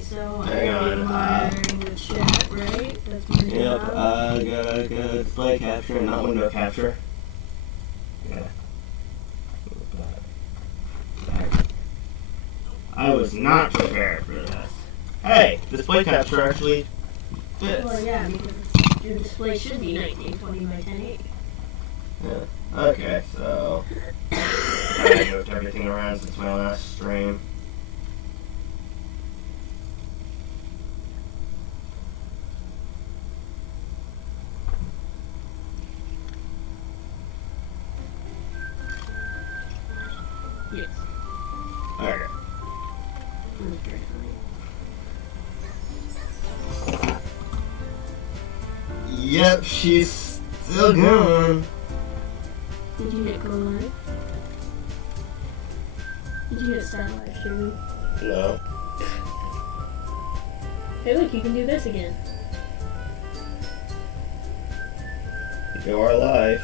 Okay, so hang on. I'm the chat, right? That's my Yep, job. go display capture, not window capture. Yeah. I was not prepared for this. Hey, display capture actually fits. Well, yeah, because your display should be 1920 by 1080. Yeah. Okay, so I moved everything around since my last stream. Yes. Okay. Yep, she's still going. Did you hit go live? Did you hit start live streaming? No. Hey look, you can do this again. You are live.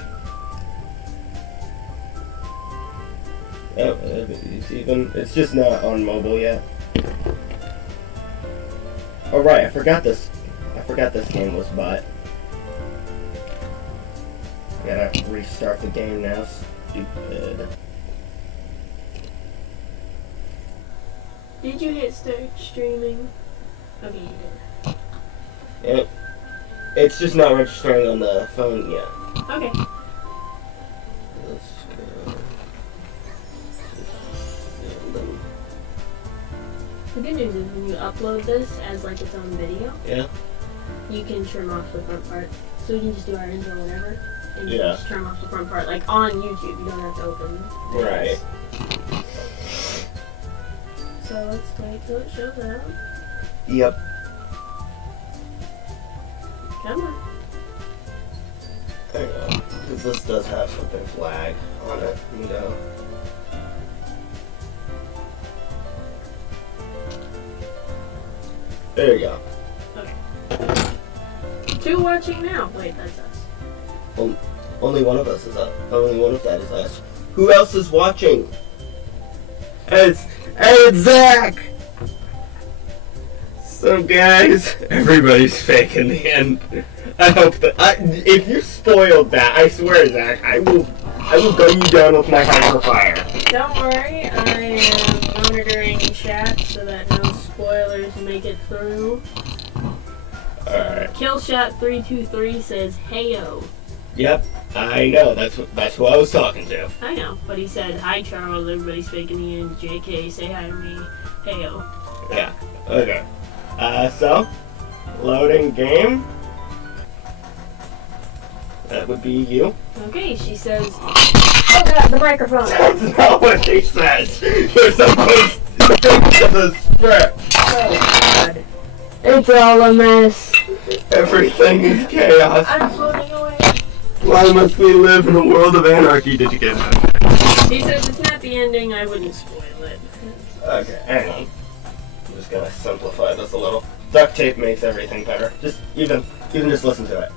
Oh, it's just not on mobile yet. Oh right, I forgot this game was bought. Gotta restart the game now, stupid. Did you hit start streaming? Okay, you did. Yep. It's just not registering on the phone yet. Okay. Let's go. The good news is when you upload this as like its own video, Yeah. you can trim off the front part. So we can just do our intro or whatever, and you Yeah. can just trim off the front part, like on YouTube. You don't have to open this. Right. So let's wait till it shows up. Yep. Come on. Hang on, because this does have something flag on it. No. There you go. Okay. 2 watching now. Wait, that's us. Only one of us is up. Only one of that is us. Who else is watching? It's Zach! So guys, everybody's fake in the end. I hope that if you spoiled that, I swear, Zach, I will gun you down with my hyper fire. Don't worry, I am monitoring chat so that no spoilers make it through. Alright. Killshot323 says, "Heyo." Yep, I know. That's who I was talking to. I know, but he said, "Hi Charles, everybody's faking the end. JK, say hi to me. Heyo." Yeah. Okay. So loading game. That would be you. Okay, she says, "Oh god, the microphone." That's not what she says. You're supposed to stick to the script. Oh god. It's all a mess. Everything is chaos. I'm floating away. Why must we live in a world of anarchy? Did you get that? She says it's not the ending, I wouldn't spoil it. Okay, hang on. I'm just gonna simplify this a little. Duct tape makes everything better. Just even just listen to it.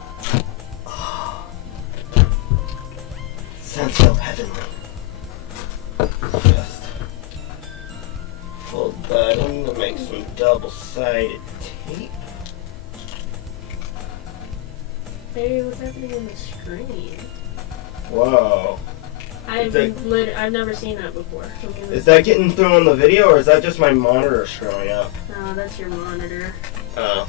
Sounds so heavenly. Just fold that in to make some double-sided tape. Hey, what's happening on the screen? Whoa. I've never seen that before. Is that getting through on the video, or is that just my monitor screwing up? No, that's your monitor. Oh.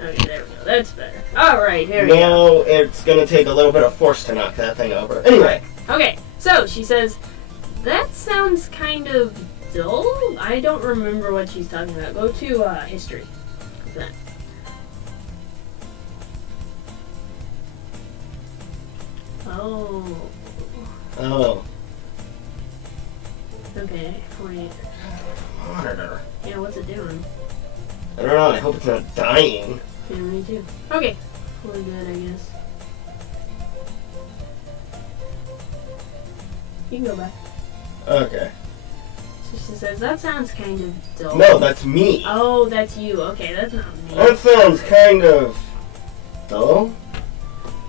Okay, there we go. That's better. Alright, here we go. Now it's gonna take a little bit of force to knock that thing over. Anyway. Okay, so she says, that sounds kind of dull. I don't remember what she's talking about. Go to history. What's that? Oh. Oh. Okay, wait. Monitor. Yeah, what's it doing? I don't know, I hope it's not dying. Yeah, me too. Okay. We're good, I guess. You can go back. Okay. So she says, that sounds kind of dull. No, that's me. Oh, that's you. Okay, that's not me. That sounds kind of dull.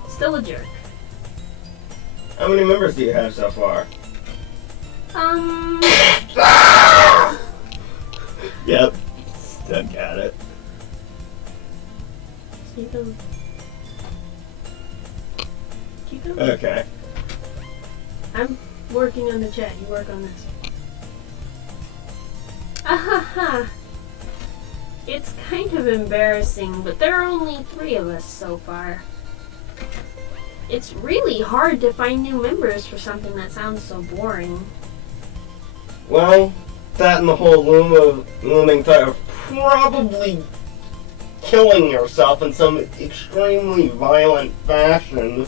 Still a jerk. How many members do you have so far? Yep. Stuck at it. Keep going. Keep going. Okay. I'm working on the chat. You work on this. Ahaha. It's kind of embarrassing, but there are only 3 of us so far. It's really hard to find new members for something that sounds so boring. Well, that and the whole looming threat of probably killing yourself in some extremely violent fashion.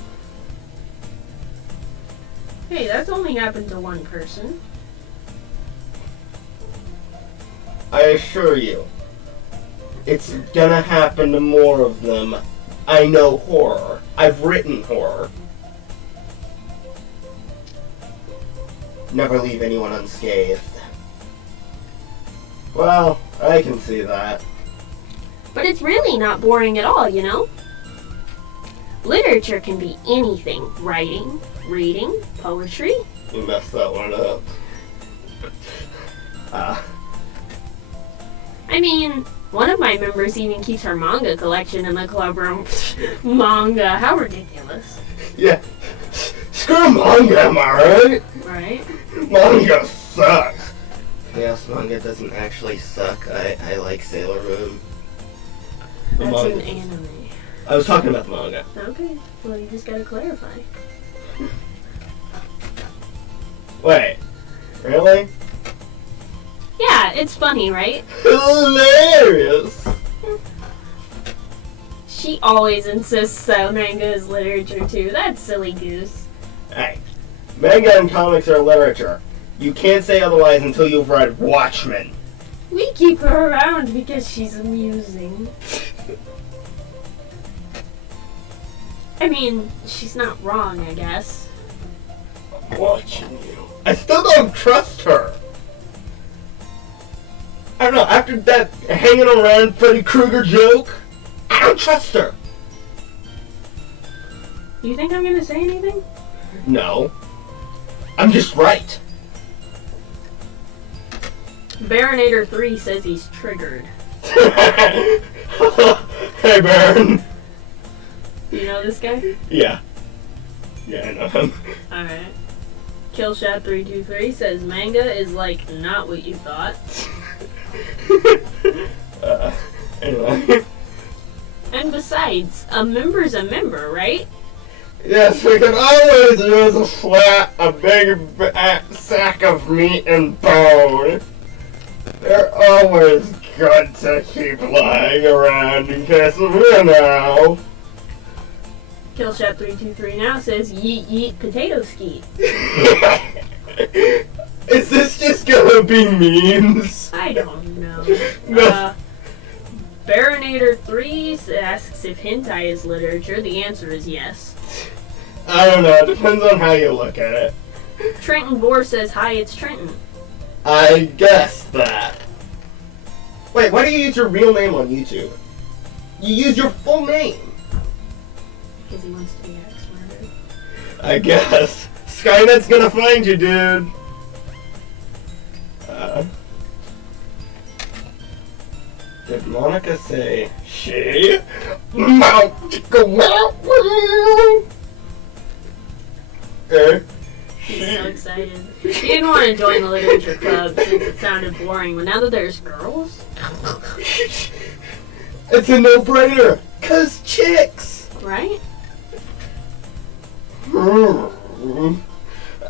Hey, that's only happened to one person. I assure you, it's gonna happen to more of them. I know horror. I've written horror. Never leave anyone unscathed. Well, I can see that. But it's really not boring at all, you know? Literature can be anything. Writing, reading, poetry. You messed that one up. I mean, one of my members even keeps her manga collection in the club room. Manga, how ridiculous. Yeah. Screw manga, am I right? Right? Manga sucks. Yes, manga doesn't actually suck. I like Sailor Moon. The That's manga. an anime. I was talking about the manga. Okay, well you just gotta clarify. Wait, really? Yeah, it's funny, right? Hilarious! She always insists that manga is literature too. That's silly goose. Hey, manga and comics are literature. You can't say otherwise until you've read Watchmen. We keep her around because she's amusing. I mean, she's not wrong, I guess. I'm watching you. I still don't trust her. I don't know, after that hanging around Freddy Krueger joke, I don't trust her. You think I'm gonna say anything? No. I'm just right. Baronator 3 says he's triggered. Hey, Baron. You know this guy? Yeah. Yeah, I know him. Alright. Killshot323 says manga is like not what you thought. Anyway. And besides, a member's a member, right? Yes, we can always use a big sack of meat and bone. They're always good to keep lying around in case of now. Killshot323 now says yeet yeet potato skeet. Is this just gonna be memes? I don't know. No. Baronator 3 asks if hentai is literature. The answer is yes. I don't know, it depends on how you look at it. Trenton Bohr says, hi, it's Trenton. I guess that. Wait, why do you use your real name on YouTube? You use your full name. Because he wants to be axe-murdered. I guess. Skynet's gonna find you, dude. Did Monica say she? He's so excited. He didn't want to join the literature club since it sounded boring, but now that there's girls... It's a no-brainer, 'cause chicks! Right?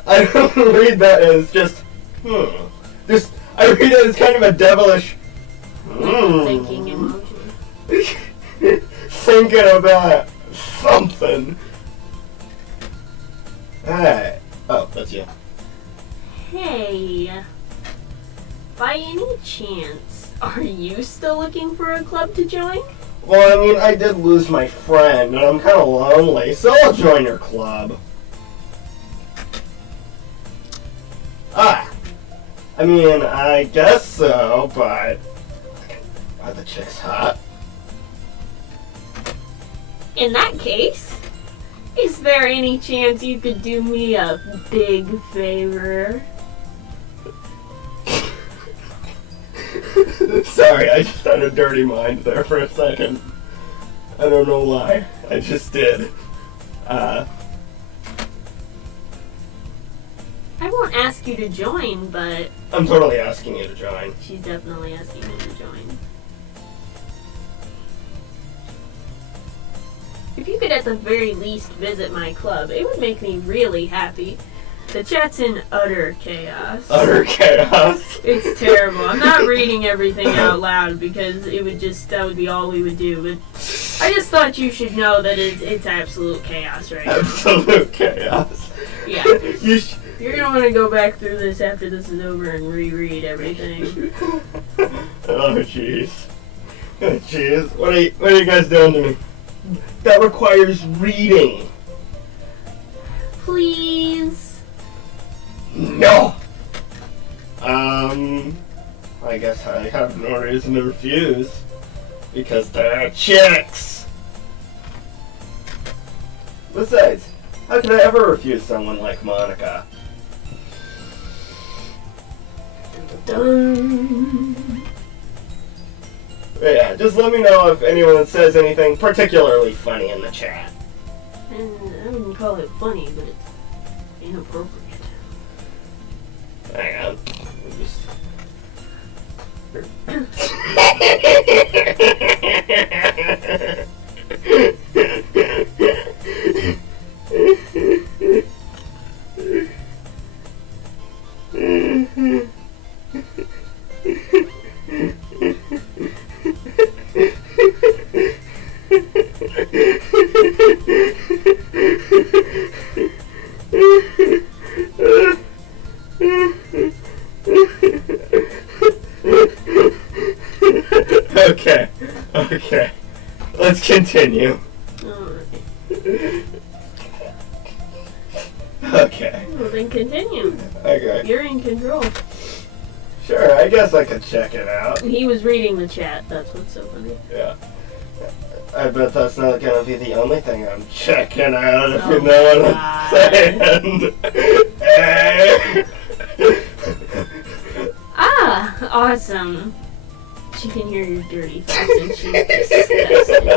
I don't read that as just, I read it as kind of a devilish, Thinking emotion. thinking about something. Hey. Oh, that's you. Hey. By any chance, are you still looking for a club to join? Well, I mean, I did lose my friend, and I'm kind of lonely, so I'll join your club. I mean, I guess so, but... Are the chicks hot? In that case, is there any chance you could do me a big favor? Sorry, I just had a dirty mind there for a second. I don't know why. I just did. I won't ask you to join, but... I'm totally asking you to join. She's definitely asking me to join. If you could at the very least visit my club, it would make me really happy. The chat's in utter chaos. Utter chaos. It's terrible. I'm not reading everything out loud because that would be all we would do. But I just thought you should know that it's absolute chaos right now. Absolute chaos. Yeah. You're gonna want to go back through this after this is over and reread everything. Oh jeez. Oh jeez. What are you guys doing to me? That requires reading. Please. No! I guess I have no reason to refuse. Because they're chicks! Besides, how could I ever refuse someone like Monica? Dun. But yeah, just let me know if anyone says anything particularly funny in the chat. And I wouldn't call it funny, but it's inappropriate. Hang on. Okay. Let's continue. Alright. Okay. Well, then continue. Okay. You're in control. Sure, I guess I could check it out. He was reading the chat. That's what's so funny. Yeah. I bet that's not gonna be the only thing I'm checking out, if Oh you know what Ah, awesome. She can hear your dirty thoughts and she's disgusting.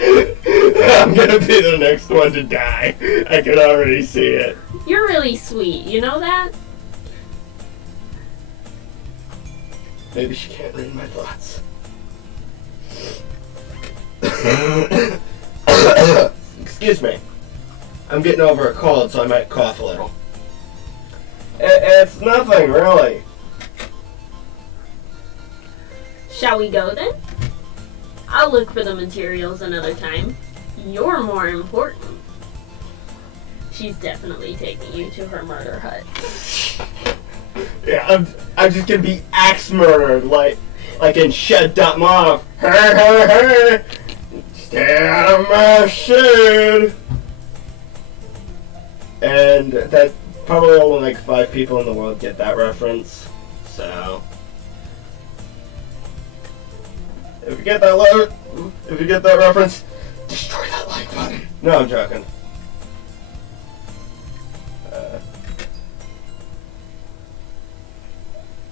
I'm gonna be the next one to die. I can already see it. You're really sweet, you know that? Maybe she can't read my thoughts. Excuse me. I'm getting over a cold, so I might cough a little. It's nothing, really. Shall we go then? I'll look for the materials another time. You're more important. She's definitely taking you to her murder hut. Yeah, I'm just gonna be axe murdered, like in Shed.Mov. Hey, stay out of my shed. And that probably only like 5 people in the world get that reference. So if you get that reference, destroy that like button. No, I'm joking.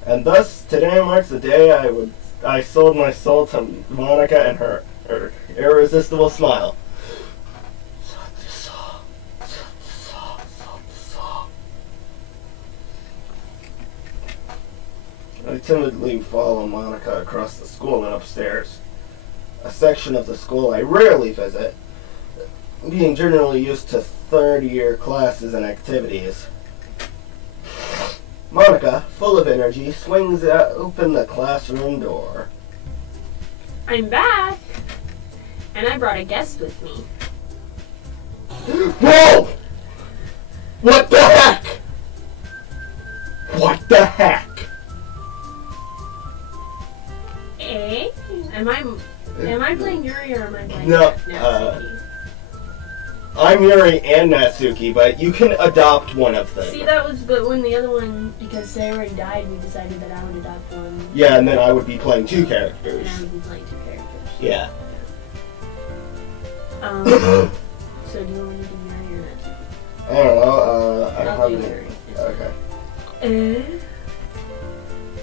And thus, today marks the day I sold my soul to Monica and her irresistible smile. I timidly follow Monica across the school and upstairs. A section of the school I rarely visit, being generally used to third-year classes and activities. Monica, full of energy, swings open the classroom door. I'm back! And I brought a guest with me. Whoa! What the heck? What the heck? Eh? Am I playing Yuri or am I playing No, Natsuki? I'm Yuri and Natsuki, but you can adopt one of them. See, that was, but when the other one, because they already died, we decided that I would adopt one. Yeah, and then I would be playing 2 characters. And I would be playing 2 characters. Yeah. So do you want me to do Yuri or Natsuki? I don't know, I I'll don't do have any. Yuri. Okay.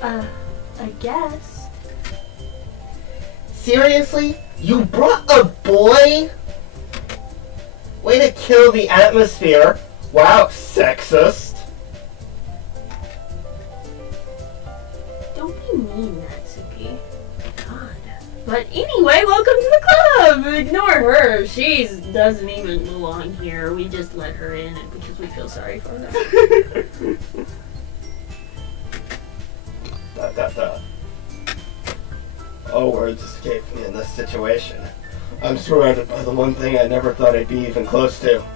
I guess. Seriously? You brought a boy? Way to kill the atmosphere. Wow, sexist. Don't be mean, Natsuki. God. But anyway, welcome to the club! Ignore her. She doesn't even belong here. We just let her in because we feel sorry for her. Oh, words escape me in this situation. I'm surrounded by the one thing I never thought I'd be even close to. Women.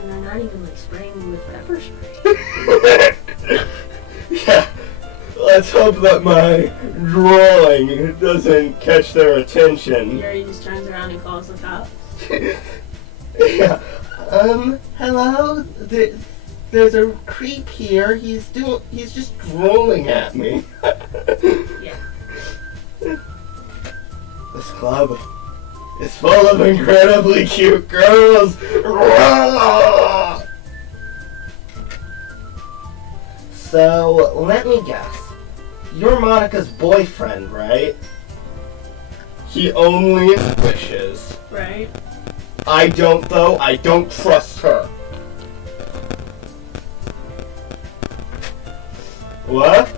And they're not even like spraying me with pepper spray. Yeah. Let's hope that my drawing doesn't catch their attention. Yuri just turns around and calls the cops. Yeah. Hello? There's a creep here. He's just drooling at me. Yeah. This club is full of incredibly cute girls. So, let me guess. You're Monica's boyfriend, right? He only wishes. Right. I don't, though. I don't trust her. What?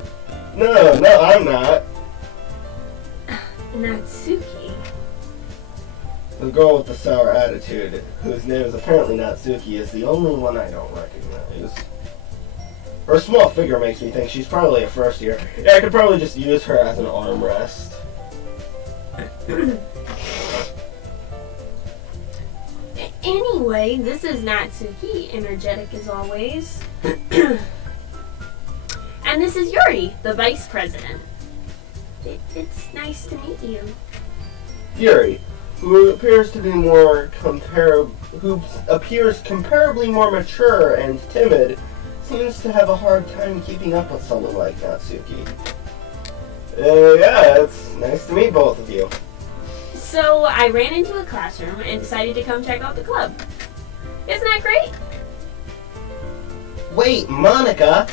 No, I'm not. Natsuki. The girl with the sour attitude, whose name is apparently Natsuki, is the only one I don't recognize. Her small figure makes me think she's probably a first year. Yeah, I could probably just use her as an armrest. Anyway, this is Natsuki, energetic as always. And this is Yuri, the vice president. It's nice to meet you. Yuri, who appears comparably more mature and timid, seems to have a hard time keeping up with someone like Natsuki. Yeah, it's nice to meet both of you. So I ran into a classroom and decided to come check out the club. Isn't that great? Wait, Monica?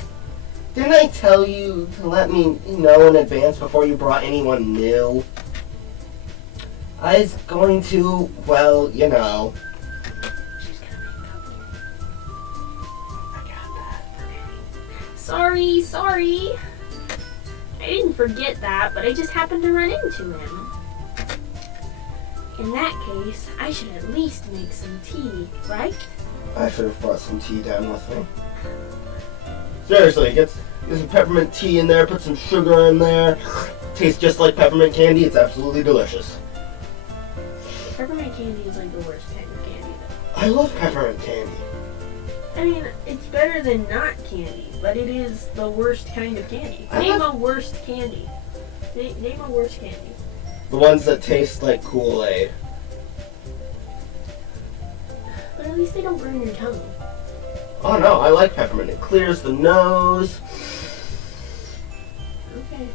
Didn't I tell you to let me know in advance before you brought anyone new? I was going to, well, you know. She's gonna make cupcakes. I got that. Okay. Sorry. I didn't forget that, but I just happened to run into him. In that case, I should at least make some tea, right? I should have brought some tea down with me. Seriously, get some peppermint tea in there, put some sugar in there. Tastes just like peppermint candy. It's absolutely delicious. Peppermint candy is like the worst kind of candy, though. I love peppermint candy. I mean, it's better than not candy, but it is the worst kind of candy. Name a worst candy. Name a worst candy. The ones that taste like Kool-Aid. But at least they don't burn your tongue. Oh no, I like peppermint. It clears the nose. Okay.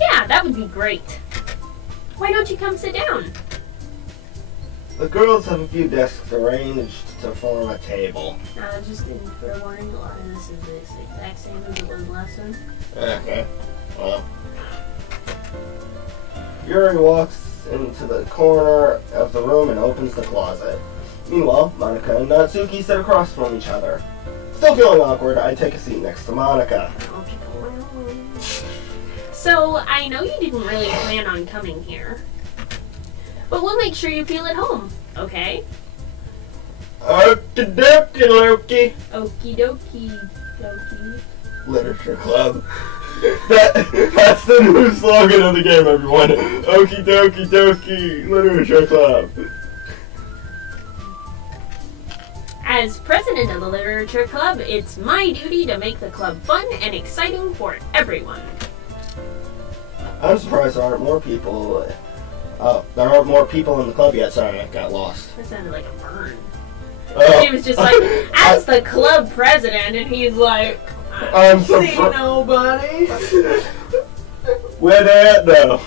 Yeah, that would be great. Why don't you come sit down? The girls have a few desks arranged to form a table. Just in fair warning, a lot of this is the exact same as it was last time. Okay, well. Yuri walks into the corner of the room and opens the closet. Meanwhile, Monica and Natsuki sit across from each other. Still feeling awkward, I take a seat next to Monica. So, I know you didn't really plan on coming here, but we'll make sure you feel at home, okay? Okie dokie, Loki. Okie dokie, Doki. Literature Club. That's the new slogan of the game, everyone. Okie dokie dokie, Literature Club. As president of the Literature Club, it's my duty to make the club fun and exciting for everyone. I'm surprised there aren't more people. There aren't more people in the club yet. Sorry, I got lost. That sounded like a burn. Oh. He was just like, as the club president, and he's like, I'm see nobody. Where they at though?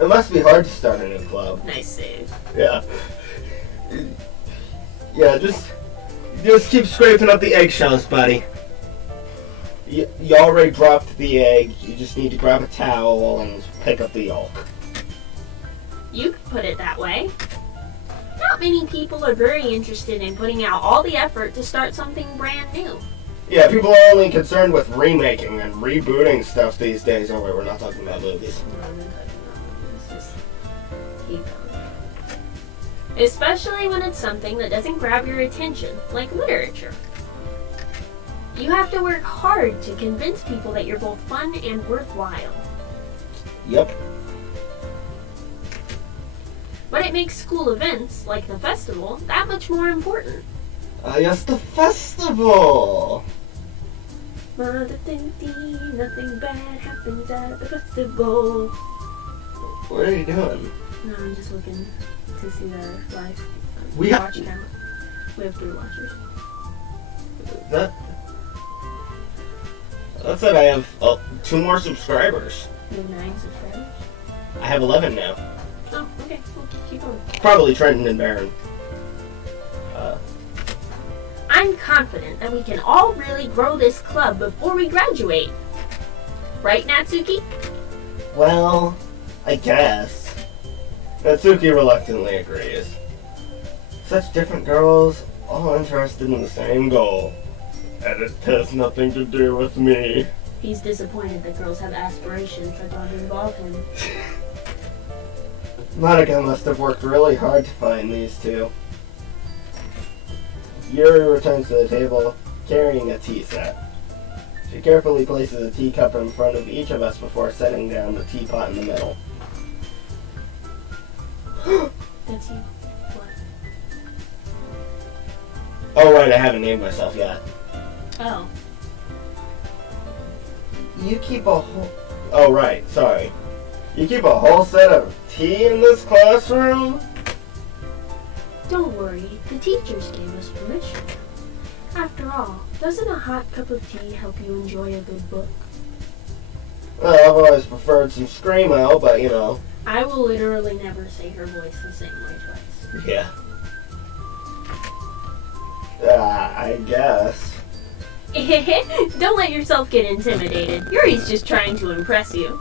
It must be hard to start a new club. Nice save. Yeah. Yeah, just keep scraping up the eggshells, buddy. You already dropped the egg. You just need to grab a towel and pick up the yolk. You could put it that way. Not many people are very interested in putting out all the effort to start something brand new. Yeah, people are only concerned with remaking and rebooting stuff these days. Oh wait, we're not talking about movies. No, I'm not talking about movies. Just keep going. Especially when it's something that doesn't grab your attention, like literature. You have to work hard to convince people that you're both fun and worthwhile. Yep. But it makes school events, like the festival, that much more important. Yes, the festival! Nothing bad happens at the festival. What are you doing? No, I'm just looking to see the live We watch count. We have 3 watchers. That said I have 2 more subscribers. You have 9 subscribers? I have 11 now. Oh, okay. Well, keep going. Probably Trenton and Barron. I'm confident that we can all really grow this club before we graduate. Right, Natsuki? Well, I guess. Natsuki reluctantly agrees. Such different girls, all interested in the same goal. And it has nothing to do with me. He's disappointed that girls have aspirations that don't involve him. Monica must have worked really hard to find these 2. Yuri returns to the table, carrying a tea set. She carefully places a teacup in front of each of us before setting down the teapot in the middle. That's you. What? Oh right, I haven't named myself yet. Oh. You keep a whole... Oh right, sorry. You keep a whole set of tea in this classroom? Don't worry, the teachers gave us permission. After all, doesn't a hot cup of tea help you enjoy a good book? Well, I've always preferred some Screamo, but you know. I will literally never say her voice the same way twice. Yeah. I guess. Don't let yourself get intimidated. Yuri's just trying to impress you.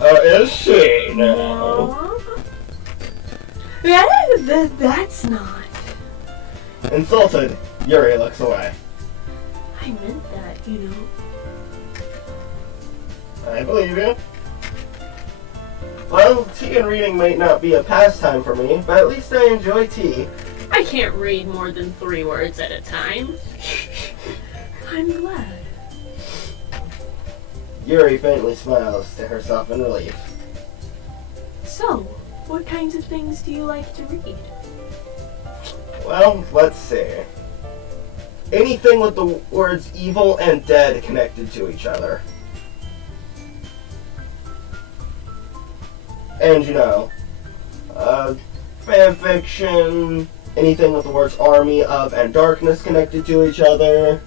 Oh, is she now? That's not. Insulted, Yuri looks away. I meant that, you know. I believe you. Well, tea and reading might not be a pastime for me, but at least I enjoy tea. I can't read more than 3 words at a time. I'm glad. Yuri faintly smiles to herself in relief. So, what kinds of things do you like to read? Well, let's see. Anything with the words evil and dead connected to each other. And, you know, fan fiction, anything with the words army of and darkness connected to each other.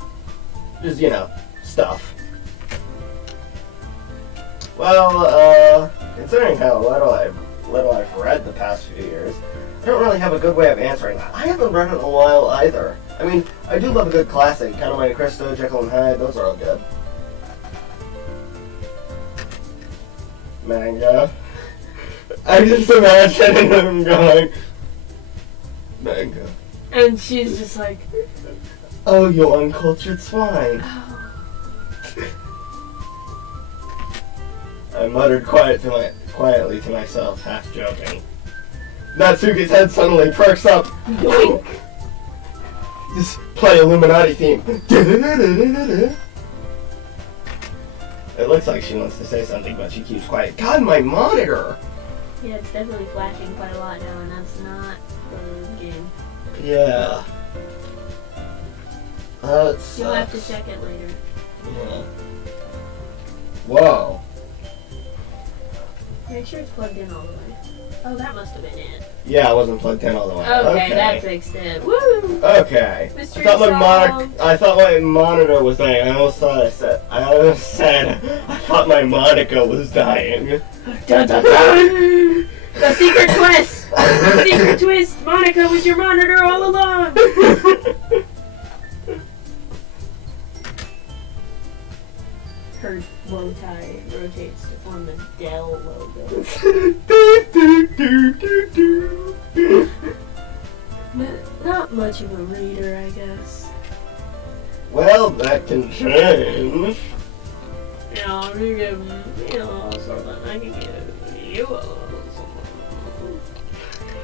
Just, you know, stuff. Well, considering how little I've read the past few years, I don't really have a good way of answering that. I haven't read it in a while either. I mean, I do love a good classic, kind of like Cristo, Jekyll and Hyde, those are all good. Manga. I just imagining him going, manga. And she's just like, oh, you uncultured swine. oh. I muttered quietly to myself, half joking. Natsuki's head suddenly perks up. Yoink. Just play Illuminati theme. It looks like she wants to say something, but she keeps quiet. God, my monitor! Yeah, it's definitely flashing quite a lot now, and that's not the game. Yeah. You'll have to check it later. Yeah. Whoa. Make sure it's plugged in all the way. Oh, that must have been it. Yeah, I wasn't plugged in all the way. Okay, that fixed it. Woo! Okay. Mystery I thought my monitor was dying. I almost said I thought my Monica was dying. Dun, dun, dun. The secret twist! Secret twist! Monica was your monitor all along! Her bow tie rotates to form the Dell logo. Not much of a reader, I guess. Well, that can change. Yeah, you give me something, I can give you a little something.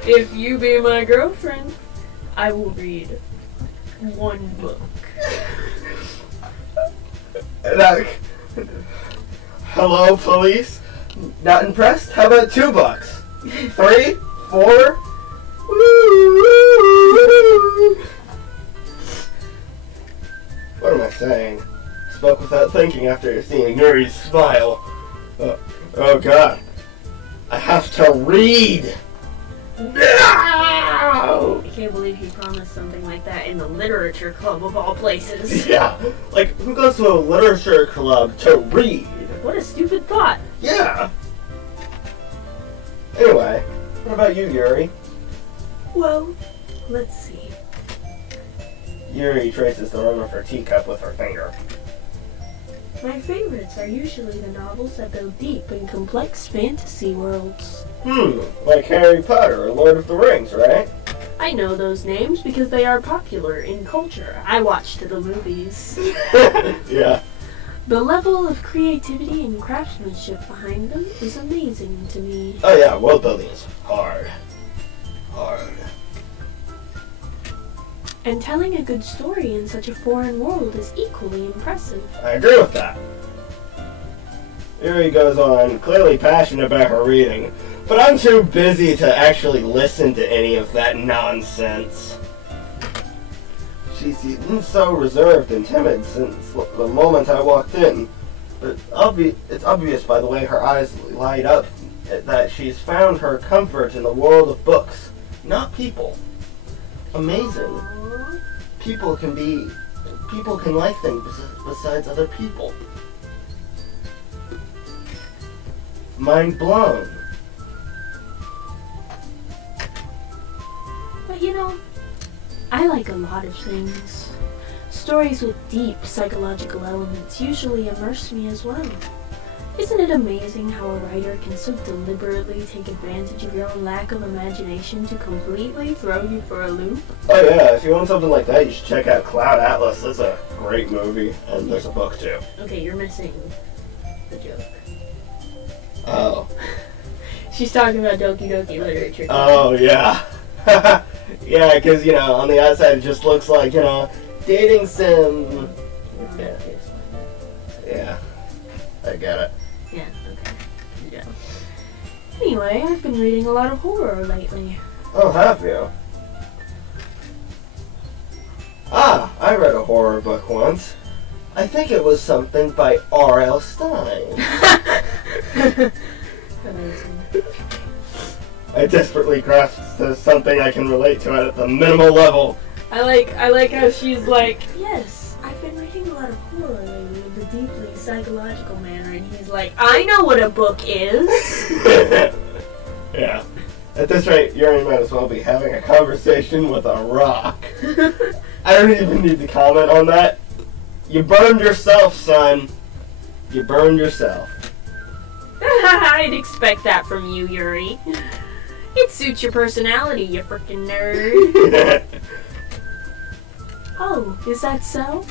If you be my girlfriend, I will read one book. Hello, police? Not impressed? How about $2? 3? 4? What am I saying? Spoke without thinking after seeing Yuri's smile. Oh god. I have to read! No! I can't believe he promised something like that in the literature club of all places. Yeah, like, who goes to a literature club to read? What a stupid thought. Yeah. Anyway, what about you, Yuri? Well, let's see. Yuri traces the rim of her teacup with her finger. My favorites are usually the novels that go deep in complex fantasy worlds. Like Harry Potter or Lord of the Rings, right? I know those names because they are popular in culture. I watched the movies. Yeah. The level of creativity and craftsmanship behind them is amazing to me. Oh yeah, world building is hard. Hard. And telling a good story in such a foreign world is equally impressive. I agree with that. Yuri goes on, clearly passionate about her reading, but I'm too busy to actually listen to any of that nonsense. She's been so reserved and timid since the moment I walked in, but it's obvious by the way her eyes light up that she's found her comfort in the world of books, not people. Amazing. People can like things besides other people. Mind blown. But you know, I like a lot of things. Stories with deep psychological elements usually immerse me as well. Isn't it amazing how a writer can so deliberately take advantage of your own lack of imagination to completely throw you for a loop? Oh yeah, if you want something like that, you should check out Cloud Atlas. That's a great movie, and there's a book too. Okay, you're missing the joke. Oh. She's talking about Doki Doki Literature. Oh yeah. Yeah, because, you know, on the outside it just looks like, you know, dating sim. Yeah. Yeah. I get it. Yeah, okay. Yeah. Anyway, I've been reading a lot of horror lately. Oh, have you? Ah, I read a horror book once. I think it was something by R.L. Stein. Amazing. I desperately grasped to something I can relate to at the minimal level. I like how she's like, yes, I've been reading a lot of horror lately in the deeply psychological manner, and he's like, I know what a book is. Yeah. At this rate, Yuri might as well be having a conversation with a rock. I don't even need to comment on that. You burned yourself, son. You burned yourself. I'd expect that from you, Yuri. It suits your personality, you frickin' nerd. Oh, is that so?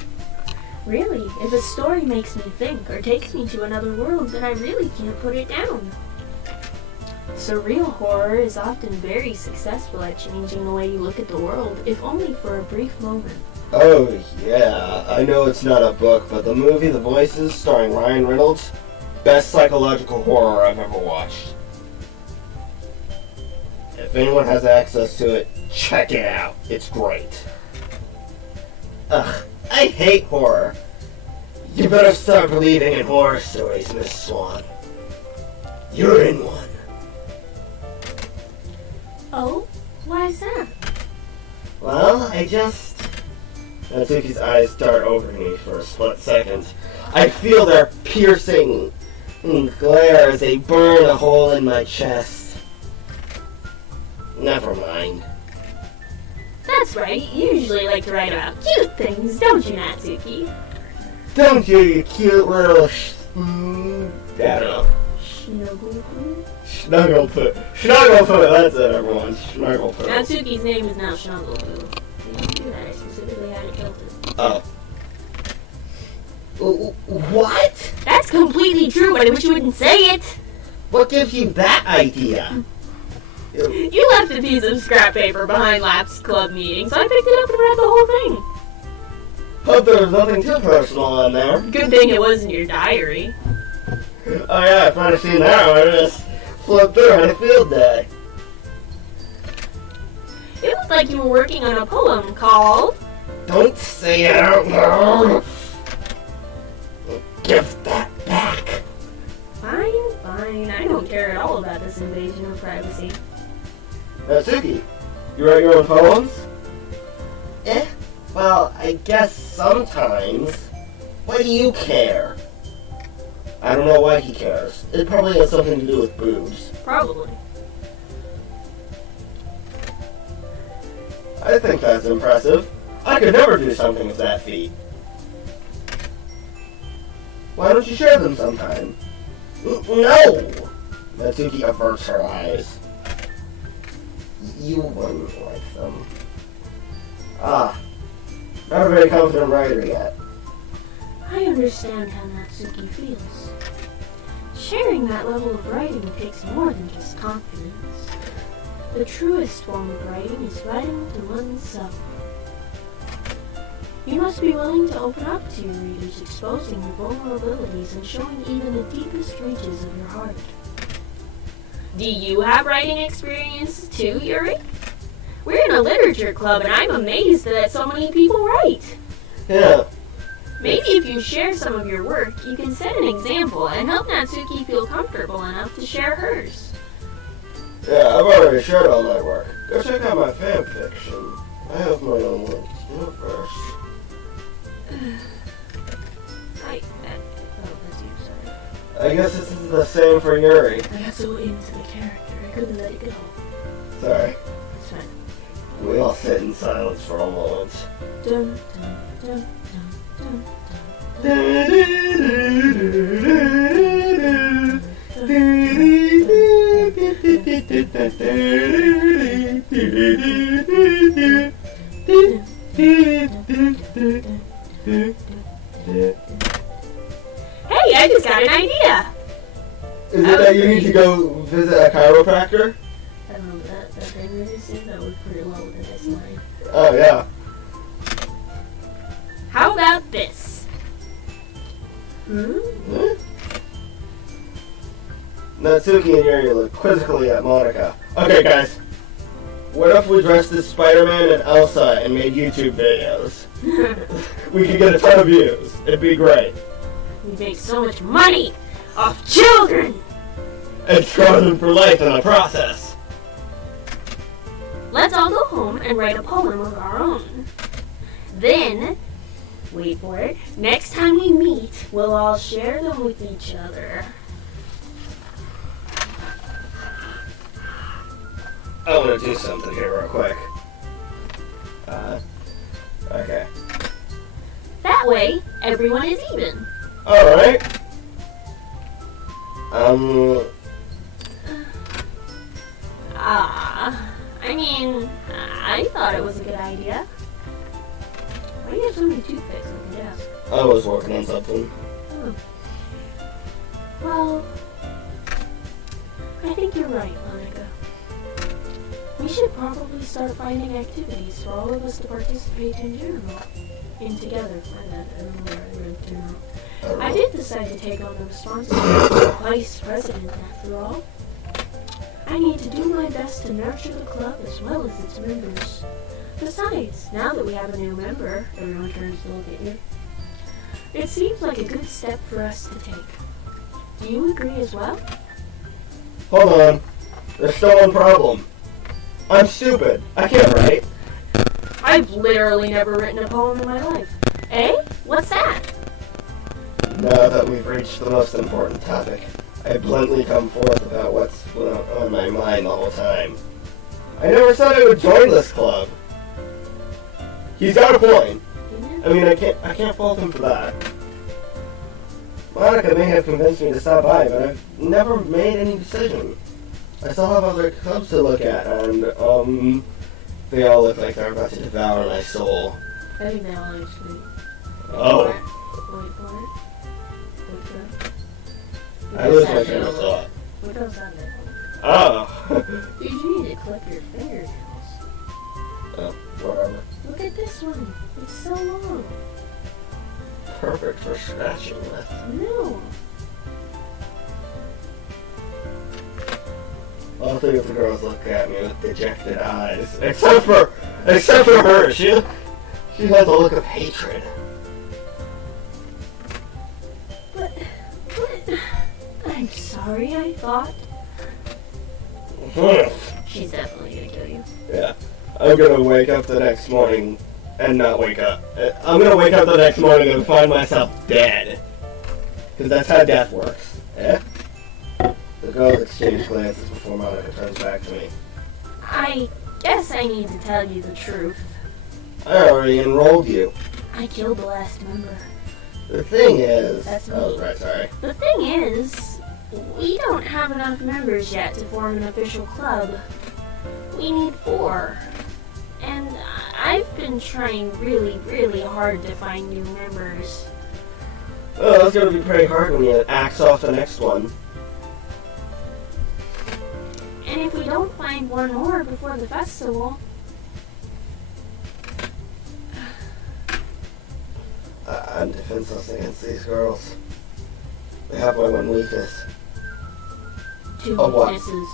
Really, if a story makes me think or takes me to another world, then I really can't put it down. Surreal horror is often very successful at changing the way you look at the world, if only for a brief moment. Oh, yeah. I know it's not a book, but the movie The Voices, starring Ryan Reynolds, best psychological horror I've ever watched. If anyone has access to it, check it out. It's great. Ugh, I hate horror. You better start believing in horror stories, Miss Swan. You're in one. Oh? Why is that? Well, Natsuki's eyes dart over me for a split second. I feel their piercing glare as they burn a hole in my chest. Never mind. That's right, you usually like to write about cute things, don't you, Natsuki? Don't you cute little I don't know. Snugglepoo. Snugglepoo, that's it, everyone. Snugglepoo. Natsuki's name is now Snugglepoo. I didn't do that, I specifically had it filtered. Oh. What? That's completely true, but I wish you wouldn't say it! What gives you that idea? You left a piece of scrap paper behind last club meeting, so I picked it up and read the whole thing. Hope there was nothing too personal in there. Good thing it wasn't your diary. Oh yeah, if I'd have seen that, I would have just flipped through on a field day. It looked like you were working on a poem called... Don't say it out loud! Give that back! Fine, fine. I don't care at all about this invasion of privacy. Natsuki, you write your own poems? Well, I guess sometimes. Why do you care? I don't know why he cares. It probably has something to do with boobs. Probably. I think that's impressive. I could never do something of that feat. Why don't you share them sometime? No! Natsuki averts her eyes. You wouldn't like them. Ah. Not a very confident writer yet. I understand how Natsuki feels. Sharing that level of writing takes more than just confidence. The truest form of writing is writing to oneself. You must be willing to open up to your readers, exposing your vulnerabilities and showing even the deepest reaches of your heart. Do you have writing experience too, Yuri? We're in a literature club and I'm amazed that so many people write. Yeah. Maybe if you share some of your work, you can set an example and help Natsuki feel comfortable enough to share hers. Yeah, I've already shared all my work. Go check out my fan fiction. I have my own universe. That's you, sorry. I guess this is the same for Yuri. I got so into the character, I couldn't let it go. Sorry. It's fine. We all sit in silence for a moment. Dun, dun, dun, dun, dun, Hey, I just got an idea! Is it that you need to go visit a chiropractor? I don't know, that thing we just did, that was pretty well with the next line. Oh, yeah. How about this? Hmm? Natsuki and Yuri look quizzically at Monica. Okay, guys. What if we dressed as Spider-Man and Elsa and made YouTube videos? We could get a ton of views. It'd be great. We make so much money off children! And scar them for life in the process. Let's all go home and write a poem of our own. Then, wait for it, next time we meet, we'll all share them with each other. I want to do something here real quick. Okay. That way, everyone is even. Alright. I mean, I thought it was a good idea. Why do you have so many toothpicks on your desk? I was working on something. Oh. Well, I think you're right, Monica. We should probably start finding activities for all of us to participate in general. In together. I don't know where I wrote general. I did decide to take on the responsibility of vice president after all. I need to do my best to nurture the club as well as its members. Besides, now that we have a new member, everyone turns to look at you. It seems like a good step for us to take. Do you agree as well? Hold on. There's still one problem. I'm stupid. I can't write. I've literally never written a poem in my life. Eh? What's that? Now that we've reached the most important topic, I bluntly come forth about what's on my mind the whole time. I never said I would join this club. He's got a point. I mean, I can't fault him for that. Monica may have convinced me to stop by, but I've never made any decision. I still have other clubs to look at, and, they all look like they're about to devour my soul. I think they all actually. Oh. Wait for it. I lose my train of thought. What does that look? Oh. Dude, you need to clip your fingernails. Oh, whatever. Look at this one. It's so long. Perfect for scratching with. No. All three of the girls look at me with dejected eyes. Except for her. She has a look of hatred. But I'm sorry, I thought. She's definitely gonna kill you. Yeah. I'm gonna wake up the next morning and not wake up. I'm gonna wake up the next morning and find myself dead. Because that's how death works. Eh? The girls exchange glances before Monica turns back to me. I guess I need to tell you the truth. I already enrolled you. I killed the last member. The thing is... That's me. Oh, right, sorry. The thing is, we don't have enough members yet to form an official club. We need 4. And I've been trying really, really hard to find new members. Oh, that's gonna be pretty hard when you axe off the next one. And if we don't find one more before the festival... I'm defenseless against these girls. They have my one weakness. 2 Oh, what? weaknesses.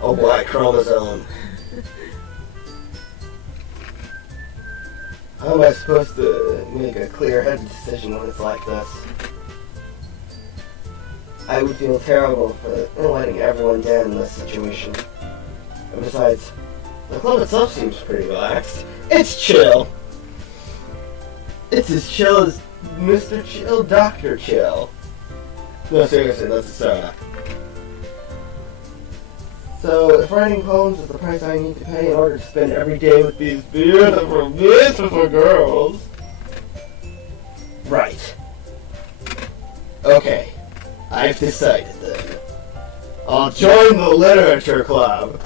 A Y chromosome. How am I supposed to make a clear-headed decision when it's like this? I would feel terrible for letting everyone down in this situation. And besides, the club itself seems pretty relaxed. It's chill. It's as chill as Mr. Chill, Dr. Chill. No, seriously, let's start. So, if writing poems is the price I need to pay in order to spend every day with these beautiful, beautiful girls... Right. Okay. I've decided then. I'll join the literature club.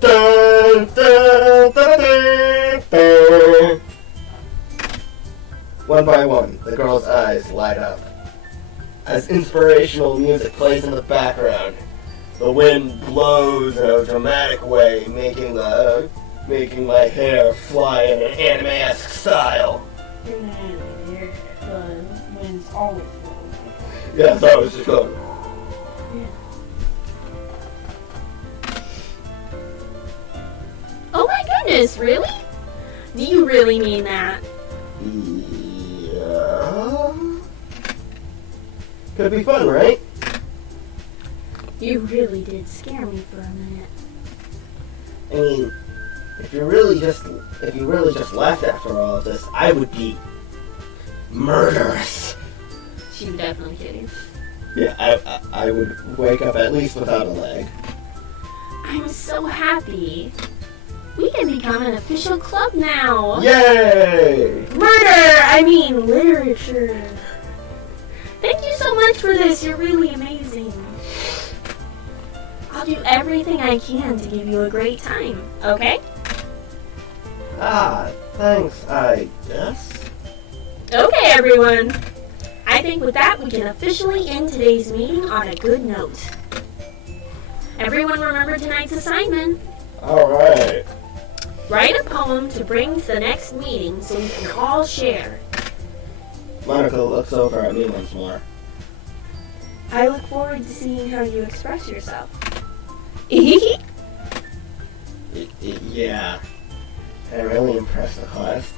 Dun, dun, dun, dun, dun. One by one, the girls' eyes light up. As inspirational music plays in the background, the wind blows in a dramatic way, making my hair fly in an anime-esque style. You're not here. The wind's always blowing. Yeah, I thought it was just going. Yeah. Oh my goodness, really? Do you really mean that? Yeah. Could be fun, right? You really did scare me for a minute. I mean, if you really just left after all of this, I would be murderous. She would definitely kill you. Yeah, I would wake up at least without a leg. I'm so happy. We can become an official club now. Yay! Murder! I mean literature. Thank you so much for this. You're really amazing. I'll do everything I can to give you a great time, okay? Ah, thanks, I guess. Okay, everyone. I think with that, we can officially end today's meeting on a good note. Everyone remember tonight's assignment. Alright. Write a poem to bring to the next meeting so we can all share. Monica looks over at me once more. I look forward to seeing how you express yourself. Yeah. Can I really impress the class?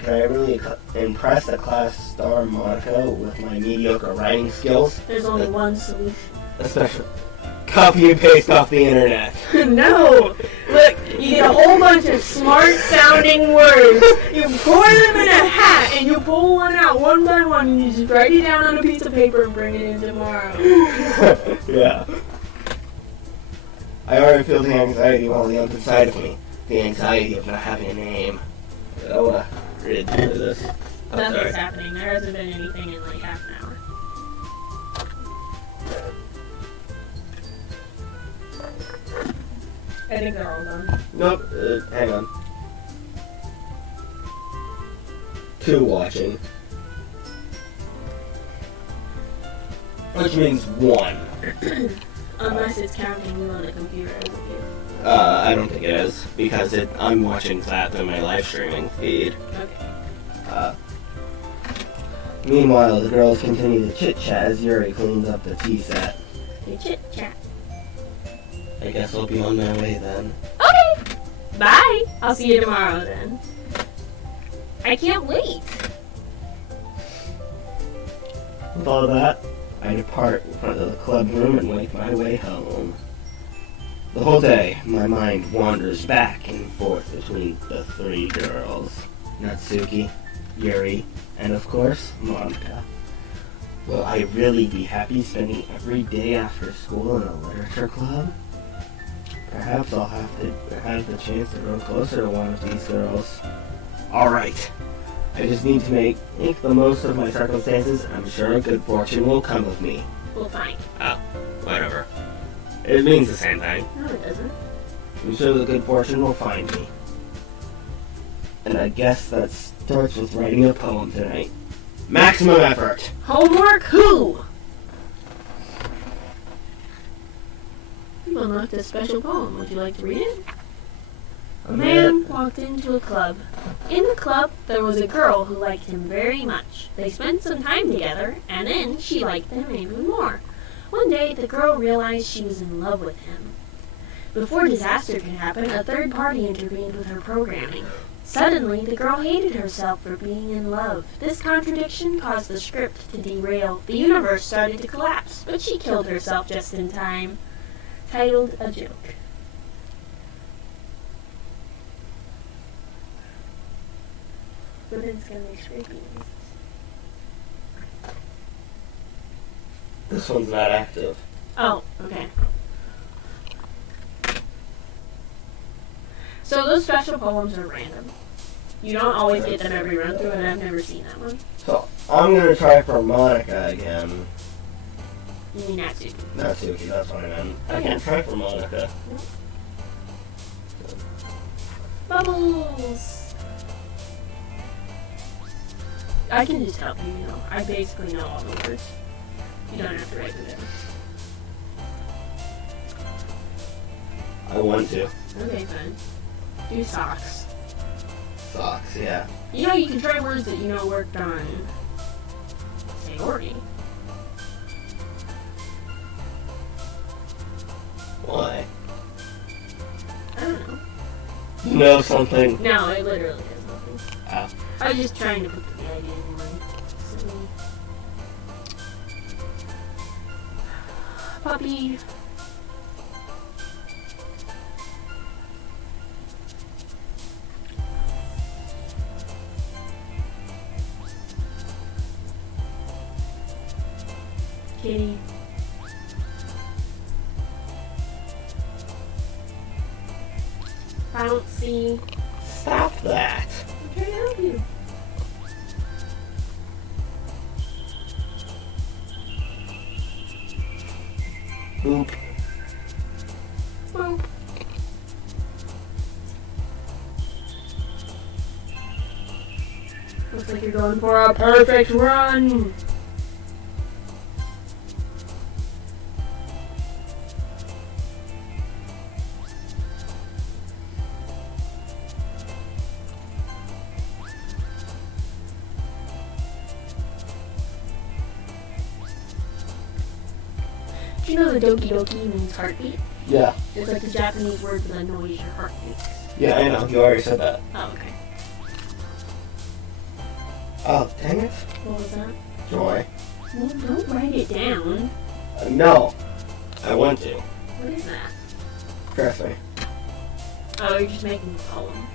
Can I really impress the class star Monica with my mediocre writing skills? There's only one solution. Especially copy and paste off the internet. No! Look, you get a whole bunch of smart-sounding words. You pour them in a hat, and you pull one out one by one, and you just write it down on a piece of paper and bring it in tomorrow. Yeah. I already feel the anxiety welling up inside of me. The anxiety of not having a name. I want to read through this. Nothing's happening. There hasn't been anything in like half an hour. I think they're all done. Nope, hang on. 2 watching. Which means 1. Unless it's counting you on the computer as a view. I don't think it is, because I'm watching that through my live streaming feed. Okay. Meanwhile, the girls continue to chit-chat as Yuri cleans up the tea set. They chit-chat. I guess I'll be on my way then. Okay! Bye! I'll see you tomorrow then. I can't wait! With all that, I depart in front of the club room and make my way home. The whole day, my mind wanders back and forth between the 3 girls. Natsuki, Yuri, and of course, Monica. Will I really be happy spending every day after school in a literature club? Perhaps I'll have the chance to grow closer to one of these girls. Alright. I just need to make the most of my circumstances. I'm sure good fortune will come with me. Well, fine. Oh, whatever. It means the same thing. No, it doesn't. I'm sure the good fortune will find me. And I guess that starts with writing a poem tonight. Maximum effort! Homework who? You unlocked a special poem. Would you like to read it? A man walked into a club. In the club, there was a girl who liked him very much. They spent some time together, and then she liked him even more. One day, the girl realized she was in love with him. Before disaster could happen, a third party intervened with her programming. Suddenly, the girl hated herself for being in love. This contradiction caused the script to derail. The universe started to collapse, but she killed herself just in time. Titled A Joke. But then it's gonna make scraping noises. This one's not active. Oh, okay. So those special poems are random. You don't always get them every run through, and I've never seen that one. So, I'm gonna try for Monica again. You mean Natsuki? Natsuki, that's what I meant. I can't try for Monica. Bubbles! I can just help you, I basically know all the words. You don't have to write it down. I want to. Okay, fine. Do socks. Socks, yeah. You can try words that you know worked on Sayori. Why? I don't know. You know something? No, it literally has nothing. Oh. I was just trying to put the idea in your mind. Silly. Puppy. Kitty. Bouncy. Stop that. I'm trying to help you. Boop. Well. Looks like you're going for a perfect run. Do you know the Doki Doki means heartbeat? Yeah. It's like the Japanese word for the noise your heart makes. Yeah, I know. You already said that. Oh, okay. Oh, dang it. What was that? Joy. Well, don't write it down. No. I want to. What is that? Trust me. Oh, you're just making a poem.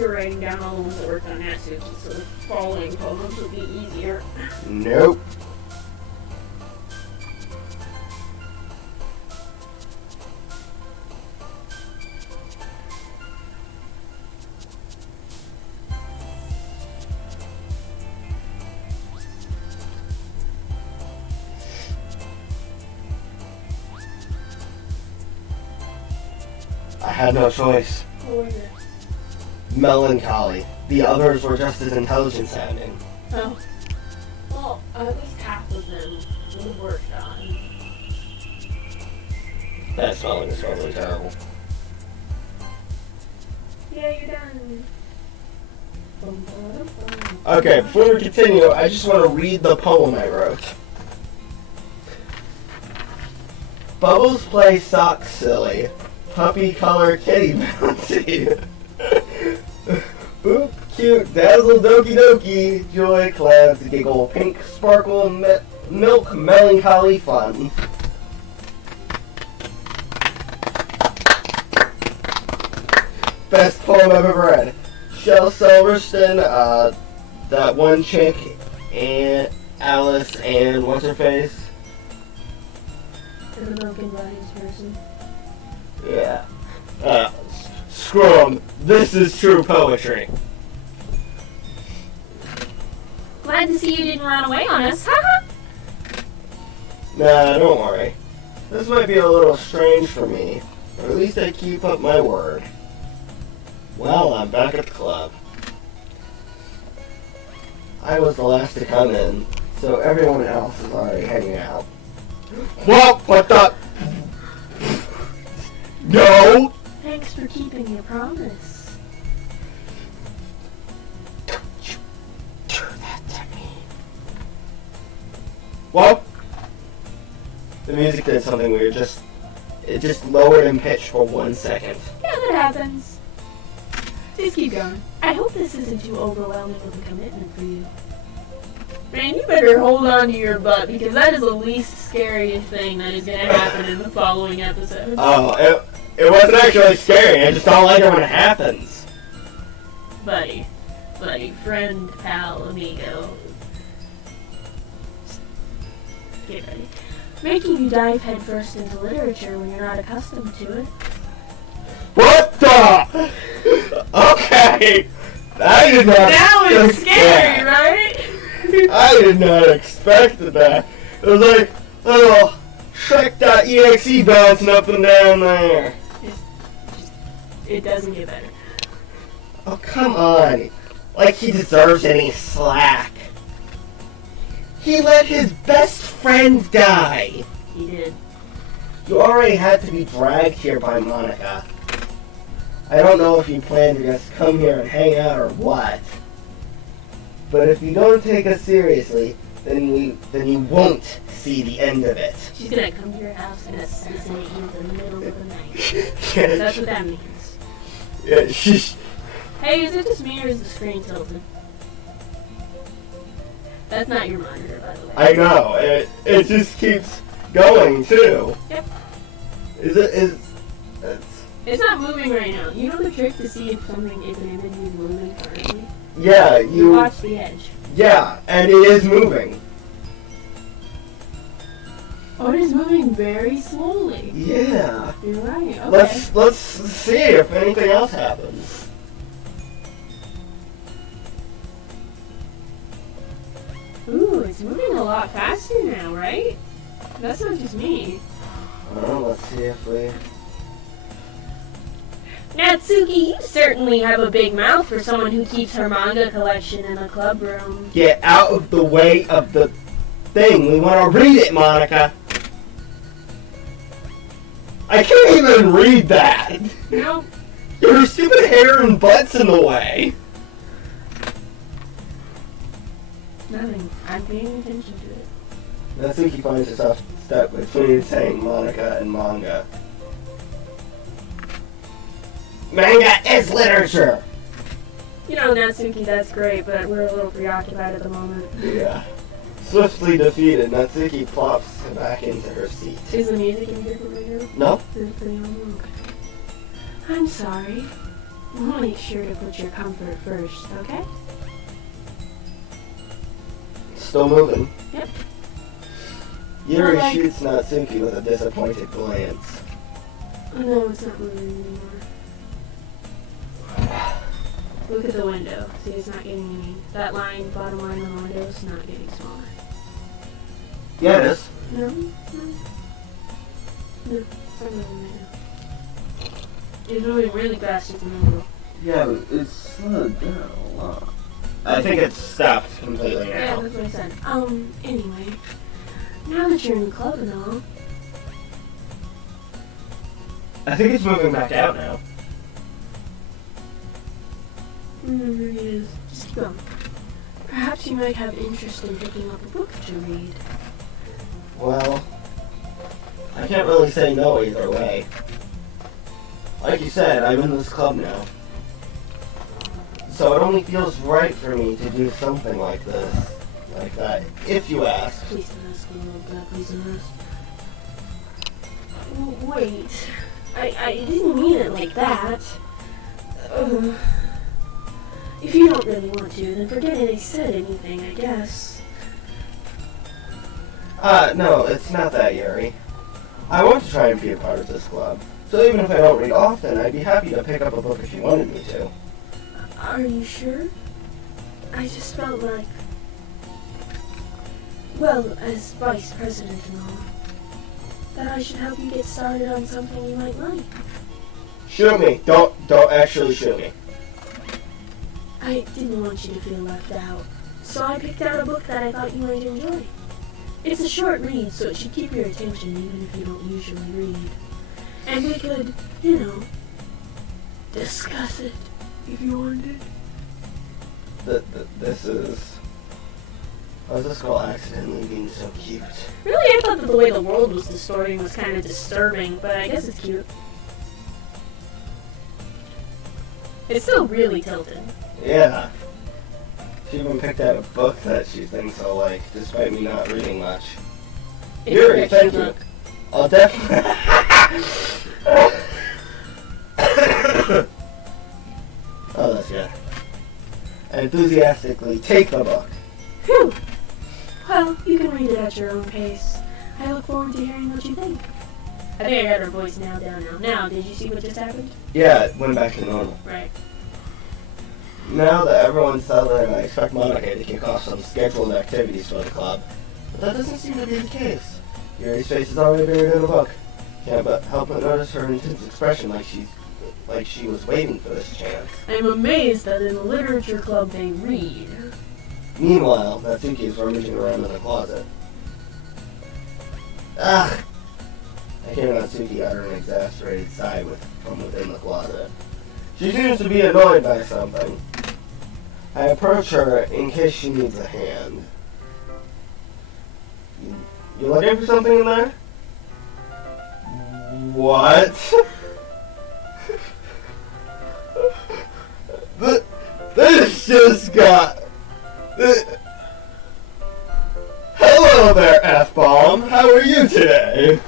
you were writing down all the ones that worked on Natsuki, so the following poems would be easier. Nope. I had no choice. What was it? Melancholy. The others were just as intelligent sounding. Oh. Well, at least half of them would have worked on. That spelling is totally terrible. Yeah, you're done. Okay, before we continue, I just want to read the poem I wrote. Bubbles play sock silly. Puppy color kitty bouncy. Boop, cute, dazzle, doki doki. Joy, clouds, giggle, pink, sparkle, milk, melancholy, fun. Best poem I've ever read. Shel Silverstone, that one chick, and Alice, and what's her face? The broken bodies person. Yeah. Screw 'em. This is true poetry. Glad to see you didn't run away on us, haha! Nah, don't worry. This might be a little strange for me, but at least I keep up my word. Well, I'm back at the club. I was the last to come in, so everyone else is already hanging out. What the? No! Thanks for keeping your promise. Don't you do that to me. Well, the music did something weird. It just lowered in pitch for 1 second. Yeah, that happens. Just keep going. I hope this isn't too overwhelming of a commitment for you. Man, you better hold on to your butt, because that is the least scariest thing that is going to happen in the following episode. Oh, it wasn't actually scary. I just don't like it when it happens. Buddy, friend, pal, amigo. Get ready. Making you dive headfirst into literature when you're not accustomed to it. What the? Okay. I did not. Now it's expect scary, that. right? I did not expect that. It was like little Shrek.exe bouncing up and down there. It doesn't get better. Oh, come on. Like he deserves any slack. He let his best friend die. He did. You already had to be dragged here by Monica. I don't know if you plan to just come here and hang out or what. But if you don't take us seriously, then you won't see the end of it. She's gonna come to your house and assassinate you in the middle of the night. That's what that means. Yeah, sheesh. Hey, is it just me or is the screen tilted? That's not your monitor, by the way. I know. It just keeps going too. Yep. It's not moving right now. You know the trick to see if an image is moving currently? Yeah, You watch the edge. Yeah, and it is moving. Oh, it is moving very slowly. Yeah. You're right. Okay. Let's see if anything else happens. Ooh, it's moving a lot faster now, right? That's not just me. Well, let's see if we... Natsuki, you certainly have a big mouth for someone who keeps her manga collection in a club room. Get out of the way of the thing. We want to read it, Monica. I can't even read that. No. Your stupid hair and butt's in the way. Nothing. I'm paying attention to it. Natsuki finds herself stuck between saying Monica and manga. Manga is literature! You know, Natsuki, that's great, but we're a little preoccupied at the moment. Yeah. Swiftly defeated, Natsuki plops back into her seat. Is the music any different right now? No? Is it pretty on? Okay. I'm sorry. We'll make sure to put your comfort first, okay? Still moving. Yep. Yuri Well, shoots Natsuki with a disappointed glance. No, it's not moving anymore. Look at the window. See, it's not getting any. That line, bottom line on the window is not getting smaller. Yeah, it is. No, no. No, it's not moving right now. It's moving really fast in the middle. Yeah, but it's slowed down a lot. I think it's stopped completely now. Yeah, that's what I said. Anyway. Now that you're in the club and all. I think it's moving back out now. Maybe it is. Just keep going. Perhaps you might have interest in picking up a book to read. Well, I can't really say no either way. Like you said, I'm in this club now. So it only feels right for me to do something like this. Like that, if you ask. Please don't ask a little bit, please don't ask. Wait. I didn't mean it like that. If you don't really want to, then forget I said anything, I guess. No, it's not that, Yuri. I want to try and be a part of this club. So even if I don't read often, I'd be happy to pick up a book if you wanted me to. Are you sure? I just felt like... Well, as vice president and all, that I should help you get started on something you might like. Shoot me. Don't actually shoot me. I didn't want you to feel left out, so I picked out a book that I thought you might enjoy. It's a short read, so it should keep your attention even if you don't usually read. And we could, you know, discuss it if you wanted. This is... How's this girl accidentally being so cute? Really, I thought that the way the world was distorting was kind of disturbing, but I guess it's cute. It's still really tilted. Yeah. She even picked out a book that she thinks I'll like, despite me not reading much. It's Yuri, a thank book. you. I'll definitely... Oh, that's good. I enthusiastically take the book. Phew! Well, you can read it at your own pace. I look forward to hearing what you think. I think I got her voice now down now. Now, did you see what just happened? Yeah, it went back to normal. Right. Now that everyone's settled, I expect Monica to kick off some scheduled activities for the club. But that doesn't seem to be the case. Yuri's face is already buried in the book. Can't but help but notice her intense expression like she was waiting for this chance. I'm amazed that in the literature club they read. Meanwhile, Natsuki is rummaging around in the closet. Ugh! I hear Natsuki utter an exasperated sigh from within the closet. She seems to be annoyed by something. I approach her in case she needs a hand. You looking for something in there? What? This just got... Hello there, F-bomb. How are you today?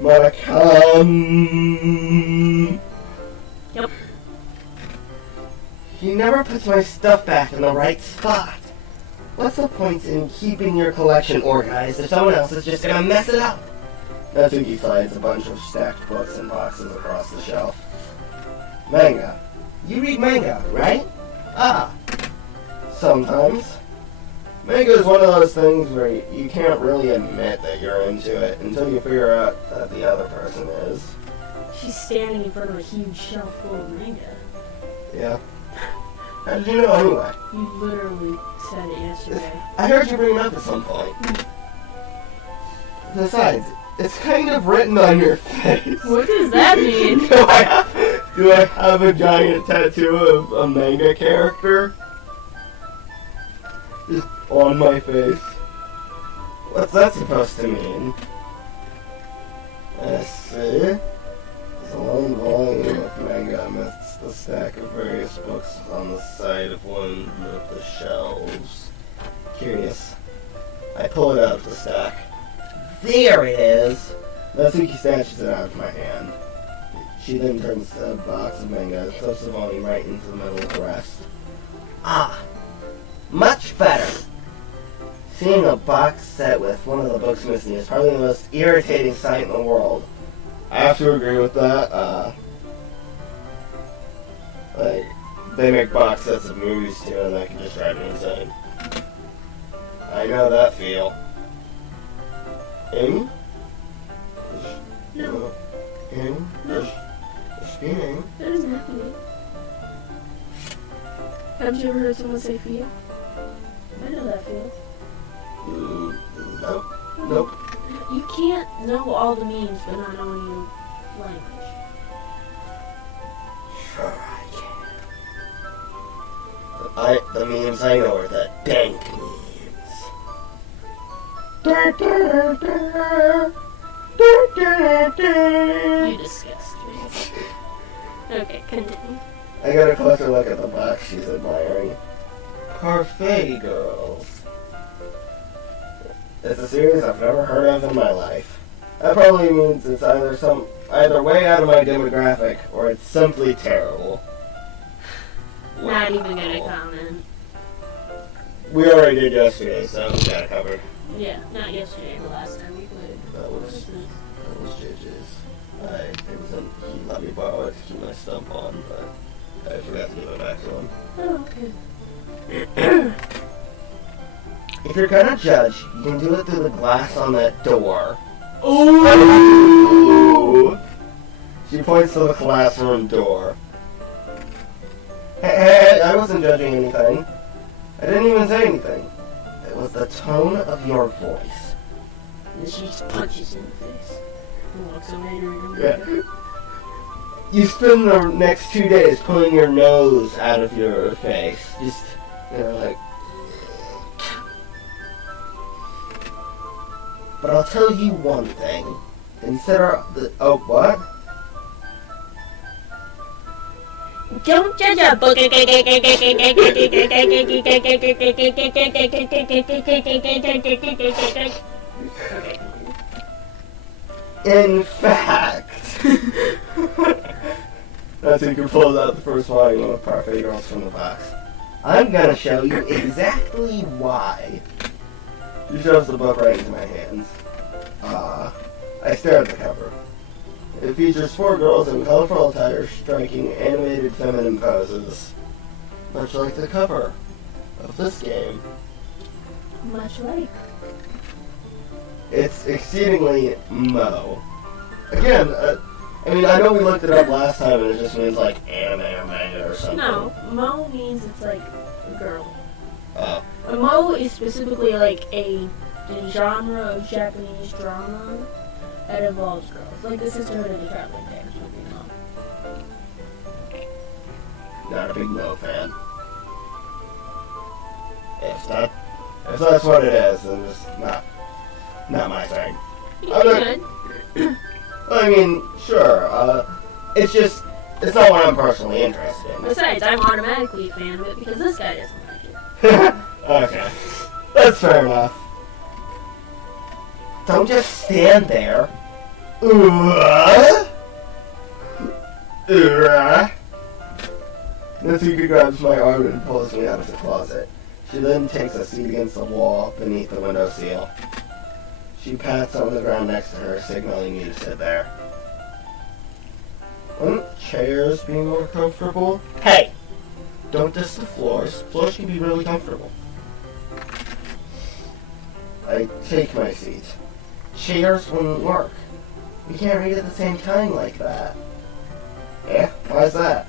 Monica. Yep. He never puts my stuff back in the right spot. What's the point in keeping your collection organized if someone else is just gonna mess it up? Natsuki slides a bunch of stacked books and boxes across the shelf. Manga. You read manga, right? Ah. Sometimes. Manga is one of those things where you can't really admit that you're into it until you figure out that the other person is. She's standing in front of a huge shelf full of manga. Yeah. How did you know anyway? You literally said it yesterday. I heard you bring it up at some point. Besides, it's kind of written on your face. What does that mean? Do I have a giant tattoo of a manga character? Just on my face. What's that supposed to mean? Let's see. There's a long volume of manga amidst the stack of various books on the side of one of the shelves. Curious. I pull it out of the stack. There it is! Natsuki snatches it out of my hand. She then turns the box of manga and stuffs the volume right into the middle of the rest. Ah, much better. Seeing a box set with one of the books missing is probably the most irritating sight in the world. I have to agree with that. Like, they make box sets of movies too, and that can just drive me insane. I know that feel. Amy? No. Amy? No. Spinning. That doesn't happen. Haven't you ever heard someone say feel? I know that feel. Nope. Nope. You can't know all the memes but not knowing your language. Sure I can. The memes I know are the dank memes. You disgust me. Okay, continue. I got a closer look at the box she's admiring. Parfait Girls. It's a series I've never heard of in my life. That probably means it's either way out of my demographic or it's simply terrible. Not even gonna comment. We already did yesterday, so we got it covered. Yeah, not yesterday, the last time we played. That was JJ's. He let me borrow it to keep my stump on, but I forgot to give it back to him. Oh, okay. If you're gonna judge, you can do it through the glass on that door. Ooh! She points to the classroom door. Hey, I wasn't judging anything. I didn't even say anything. It was the tone of your voice. And she just punches in the face. And walks away to her. Yeah. You spend the next 2 days pulling your nose out of your face. Just, like... But I'll tell you one thing. Consider the... Oh, what? Don't judge a book. In fact... That's how you can pull out the first volume of Parfait Girls from the box. I'm gonna show you exactly why. She shoves the book right into my hands. I stare at the cover. It features 4 girls in colorful attire striking animated feminine poses. Much like the cover of this game. Much like. It's exceedingly Mo. Again, I know we looked it up last time and it just means like anime or manga or something. No, Mo means it's like a girl. Oh. A Mo is specifically like a genre of Japanese drama that involves girls. Like the Sisterhood of the Traveling Pants would be Mo. Not a big Mo fan. If that's what it is, then it's not my thing. You could. I mean, sure, it's not what I'm personally interested in. Besides, I'm automatically a fan of it because this guy doesn't like it. Okay. That's fair enough. Don't just stand there. Natsuki grabs my arm and pulls me out of the closet. She then takes a seat against the wall beneath the windowsill. She pats on the ground next to her, signaling me to sit there. Wouldn't chairs be more comfortable? Hey! Don't diss the floors. Floors can be really comfortable. I take my seat. Chairs wouldn't work. We can't read at the same time like that. Yeah? Why's that?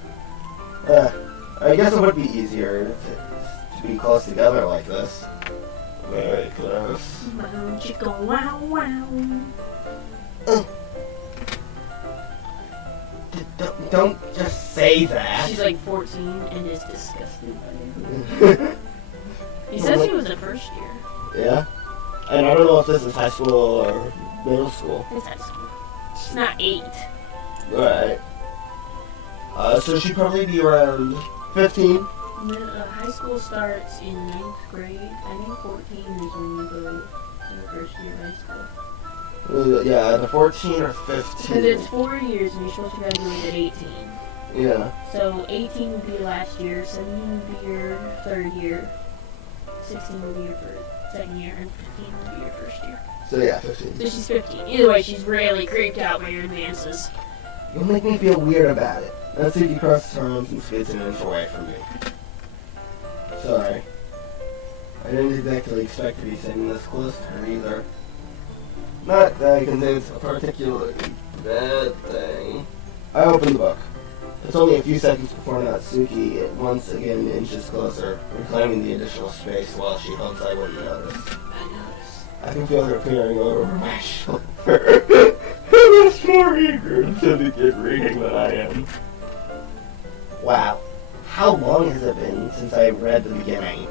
I guess it would be easier to be close together like this. Very close. Wow, chicka, wow, wow. Don't just say that. She's like 14 and is disgusted by you. He says she was a first year. Yeah? And I don't know if this is high school or middle school. It's high school. She's not 8. Right. So she'd probably be around 15. High school starts in 9th grade. I think 14 is when you go to the first year of high school. Yeah, either 14 or 15. Because it's 4 years and you're supposed to graduate at 18. Yeah. So 18 would be last year, 17 would be your third year, 16 would be your second year, and 15 would be your first year. So yeah, 15. So she's 15. Either way, she's really creeped out by your advances. You'll make me feel weird about it. Let's see if you cross her arms and skids an inch away from me. Sorry. I didn't exactly expect to be sitting this close to her either. Not that I can say it's a particularly bad thing. I opened the book. It's only a few seconds before Natsuki once again inches closer, reclaiming the additional space while she hopes I wouldn't notice. I noticed. I can feel her peering over my shoulder. She's more eager to begin reading than I am. Wow. How long has it been since I read the beginning?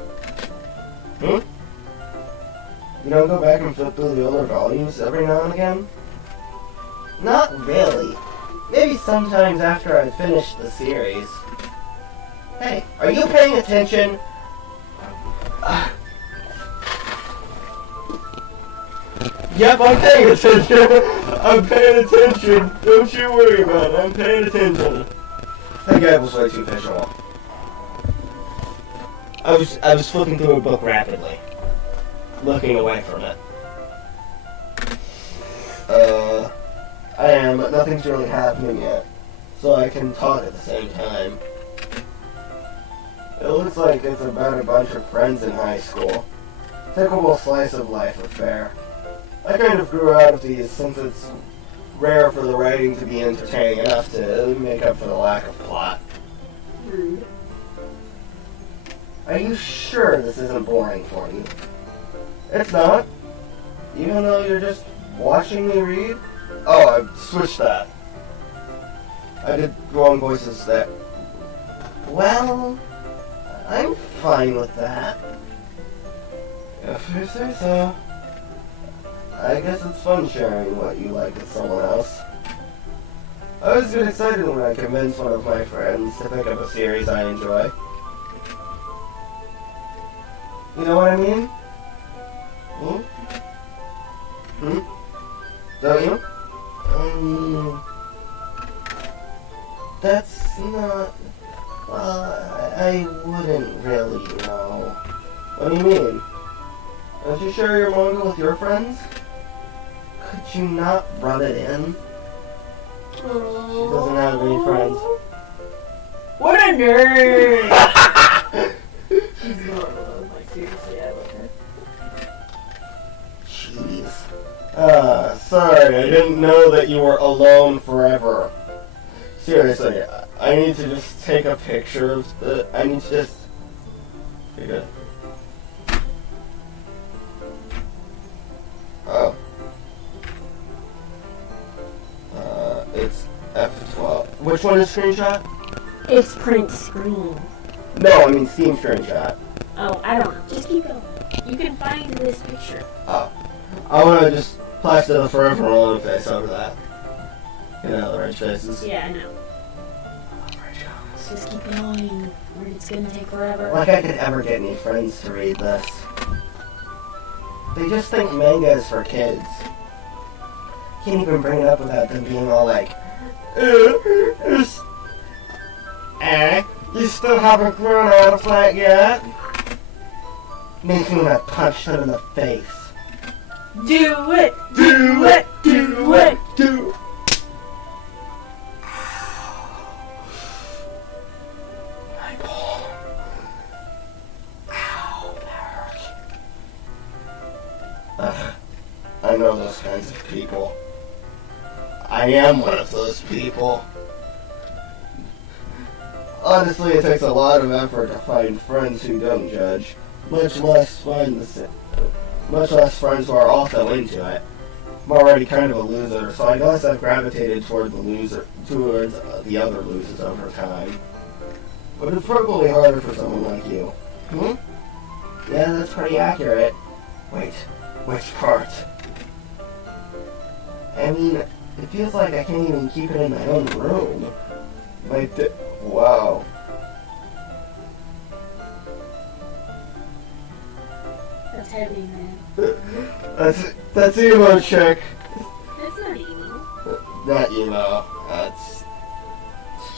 You don't go back and flip through the older volumes every now and again? Not really. Maybe sometimes after I've finished the series. Hey, are you paying attention? Yep, I'm paying attention. I'm paying attention. Don't you worry about it. I'm paying attention. That guy was way too visual. I was flipping through a book rapidly, looking away from it. I am, but nothing's really happening yet, so I can talk at the same time. It looks like it's about a bunch of friends in high school. Typical slice of life affair. I kind of grew out of these since it's rare for the writing to be entertaining enough to make up for the lack of plot. Rude. Are you sure this isn't boring for you? It's not. Even though you're just watching me read? Oh, I switched that. I did wrong voices there. Well, I'm fine with that. If you say so. I guess it's fun sharing what you like with someone else. I always get excited when I convince one of my friends to pick up a series I enjoy. You know what I mean? Don't you? That's not... Well, I wouldn't really know. What do you mean? Don't you share your manga with your friends? Could you not rub it in? She doesn't have any friends. What a nerd! She's normal, like seriously, I love her. Jeez. Sorry, I didn't know that you were alone forever. Seriously, I need to just take a picture of the... I need to just... Okay, good. Oh. It's F12. Which one is screenshot? It's print screen. No, I mean Steam screenshot. Oh, I don't know. Just keep going. You can find this picture. Oh. I want to just plaster the forever alone face over that. You know, the red faces. Yeah, I know. Just keep going, or it's gonna take forever. Like I could ever get any friends to read this. They just think manga is for kids. Can't even bring it up without them being all like, you still haven't grown out of that yet? Makes me want to punch them in the face. Do it! Do it! Do it! Do. My palm. Ow, that hurts. I know those kinds of people. I am one of those people. Honestly, it takes a lot of effort to find friends who don't judge, much less friends who are also into it. I'm already kind of a loser, so I guess I've gravitated towards the other losers over time. But it's probably harder for someone like you. Yeah, that's pretty accurate. Wait, which part? I mean, it feels like I can't even keep it in my own room. Wow. That's heavy, man. That's emo check. not emo. It's...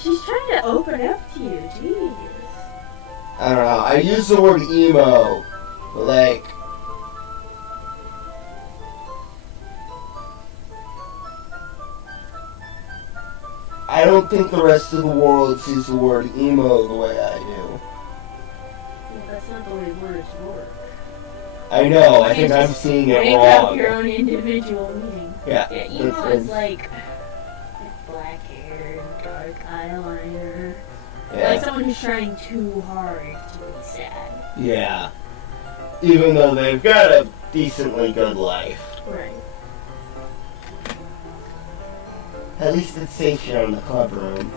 She's trying to open up to you, jeez. I don't know. I use the word emo, but like... I don't think the rest of the world sees the word emo the way I do. Well, that's not the way words work. I know, I think I'm seeing it make wrong. up your own individual meaning. Yeah. Emo is like black hair and dark eyeliner. Yeah. Like someone who's trying too hard to be sad. Yeah. Even though they've got a decently good life. Right. At least it's safe here in the club room.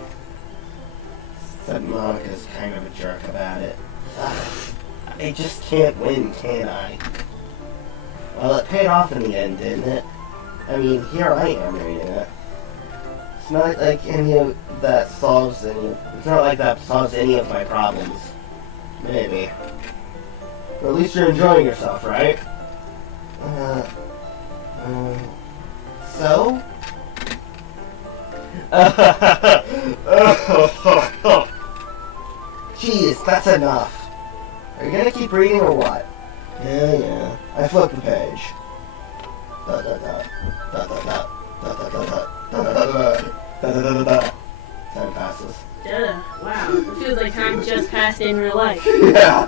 Except Monica's kind of a jerk about it. I just can't win, can I? Well, it paid off in the end, didn't it? I mean, here I am reading it. It's not like any of that solves any... It's not like that solves any of my problems. Maybe. But at least you're enjoying yourself, right? So? Jeez, that's enough. Are you gonna keep reading or what? Yeah. I flipped the page. Time passes. Duh. Wow. It feels like time just passed in real life. Yeah.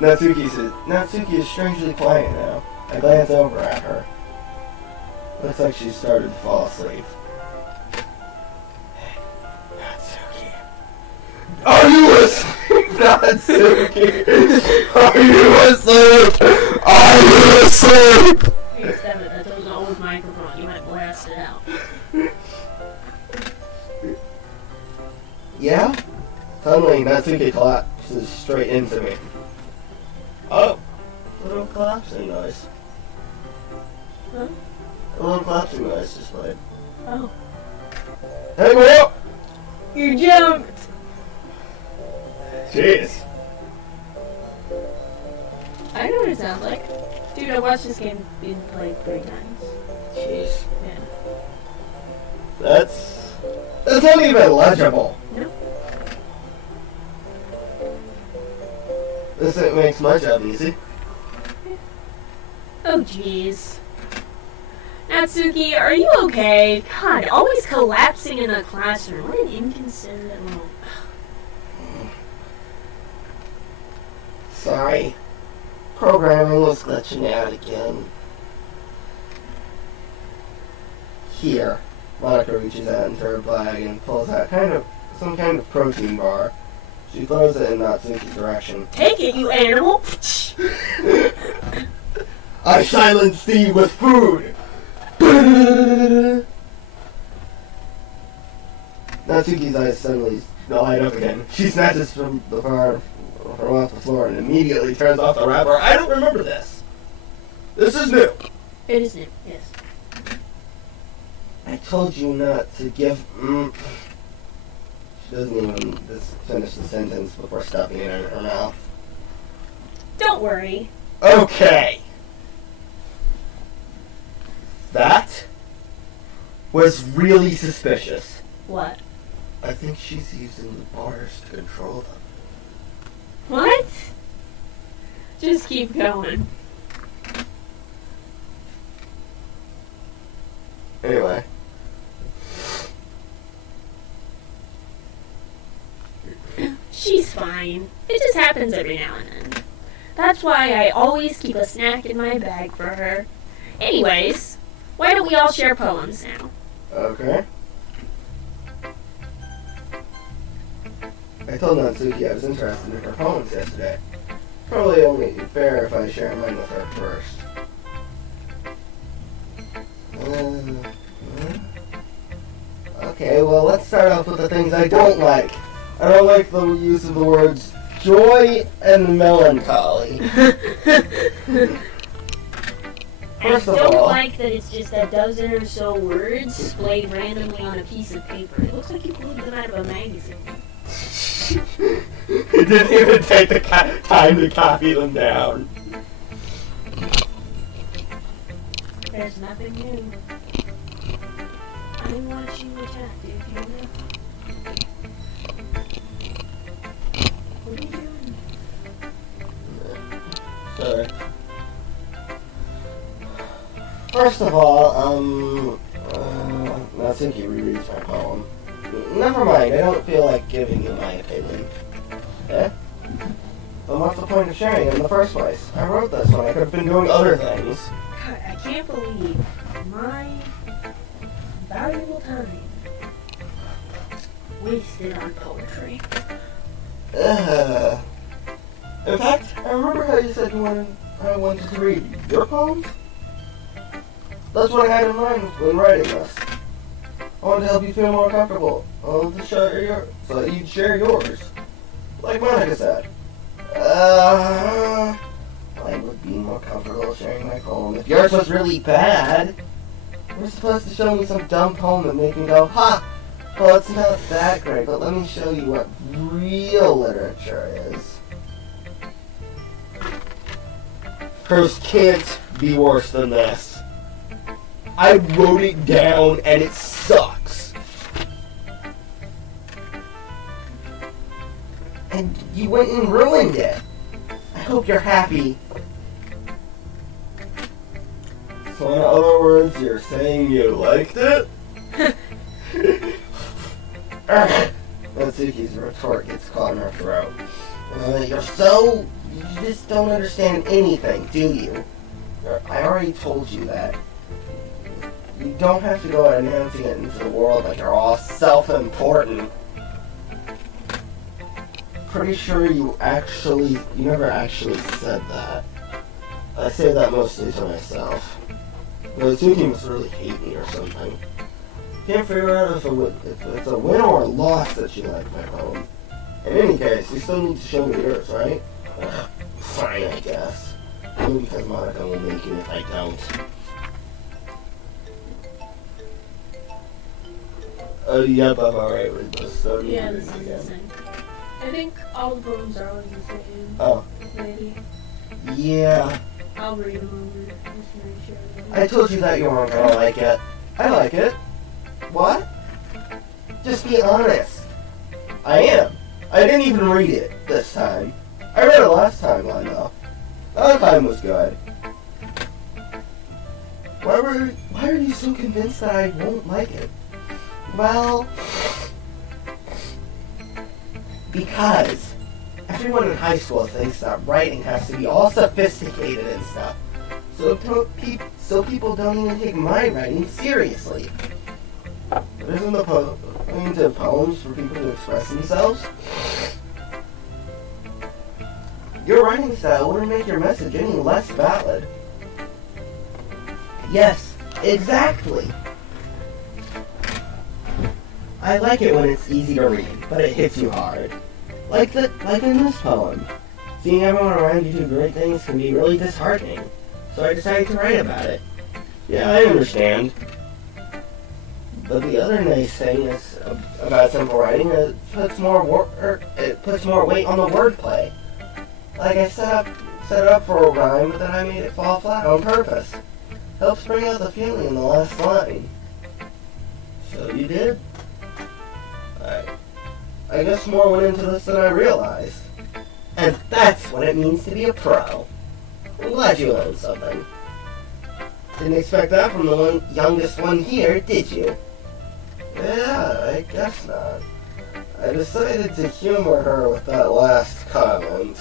Natsuki is strangely quiet now. I glance over at her. Looks like she started to fall asleep. Hey, Natsuki. Are you asleep, Natsuki? Are you asleep? Are you asleep? Hey, stop it. That's an old microphone. You might blast it out. Yeah? Suddenly, Natsuki collapses straight into me. Oh, a little collapsing noise. Huh? A little collapsing noise just played. Oh. Hey, what up? You jumped! Jeez. I know what it sounds like. Dude, I watched this game being played 3 times. Jeez. Yeah. That's not even legible. Nope. This makes my job easy. Oh, jeez. Natsuki, are you okay? God, always collapsing in a classroom. What an inconsiderate little... Sorry. Programming was glitching out again. Here. Monica reaches out into her bag and pulls out some kind of protein bar. She throws it in Natsuki's direction. Take it, you animal! I silenced thee with food! Natsuki's eyes suddenly light up again. She snatches from the bar from off the floor and immediately turns off the wrapper. I don't remember this. This is new. It is new, yes. I told you not to give... She doesn't even finish the sentence before stuffing it in her mouth. Don't worry. Okay. That was really suspicious. What? I think she's using the bars to control them. What? Just keep going. Anyway. She's fine. It just happens every now and then. That's why I always keep a snack in my bag for her. Anyways, why don't we all share poems now? Okay. I told Natsuki I was interested in her poems yesterday. Probably only fair if I share mine with her first. Okay, well, let's start off with the things I don't like. I don't like the use of the words joy and melancholy. I don't like that it's just a dozen or so words displayed randomly on a piece of paper. It looks like you pulled them out of a magazine. It didn't even take the time to copy them down. There's nothing new I'm watching the chat, dude. You know? What are you doing? Sorry. First of all, I think he rereads my poem. Never mind, I don't feel like giving you my opinion. Eh? Then what's the point of sharing it in the first place? I wrote this when I could have been doing other things. God, I can't believe my valuable time wasted on poetry. In fact, I remember how you said I wanted to read your poems? That's what I had in mind when writing this. I wanted to help you feel more comfortable. I wanted to share so that you'd share yours. Like Monica said. I would be more comfortable sharing my poem if yours was really bad. You're supposed to show me some dumb poem and make me go, ha! Well, it's not that great, but let me show you what real literature is. Hers can't be worse than this. I wrote it down and it sucks. And you went and ruined it. I hope you're happy. So in other words, you're saying you liked it? Natsuki's retort gets caught in her throat. You just don't understand anything, do you? I already told you that. You don't have to go out announcing it into the world like you're all self-important. Pretty sure you never actually said that. I say that mostly to myself. Natsuki must really hate me or something. Can't figure out if it's a win or a loss that you like my poem. In any case, you still need to show me yours, right? Fine, I guess. Only because Monica will make it if I don't. Yep, I'm alright with this. So Yeah, this is the same. I think all the poems are always the same. Oh. Maybe. Yeah. I'll read them over. Just to make sure. I told you that you weren't gonna like it. I like it. What? Just be honest. I am. I didn't even read it this time. I read it last time, I know. That time was good. Why are you so convinced that I won't like it? Well, because everyone in high school thinks that writing has to be all sophisticated and stuff. So people don't even take my writing seriously. But isn't the point of poems for people to express themselves? Your writing style wouldn't make your message any less valid. Yes, exactly. I like it when it's easy to read, but it hits you hard. Like in this poem. Seeing everyone around you do great things can be really disheartening. So I decided to write about it. Yeah, I understand. But the other nice thing is about simple writing is it puts more weight on the wordplay. Like I set it up for a rhyme, but then I made it fall flat on purpose. Helps bring out the feeling in the last line. So you did? I guess more went into this than I realized. And that's what it means to be a pro. I'm glad you learned something. Didn't expect that from the youngest one here, did you? Yeah, I guess not. I decided to humor her with that last comment.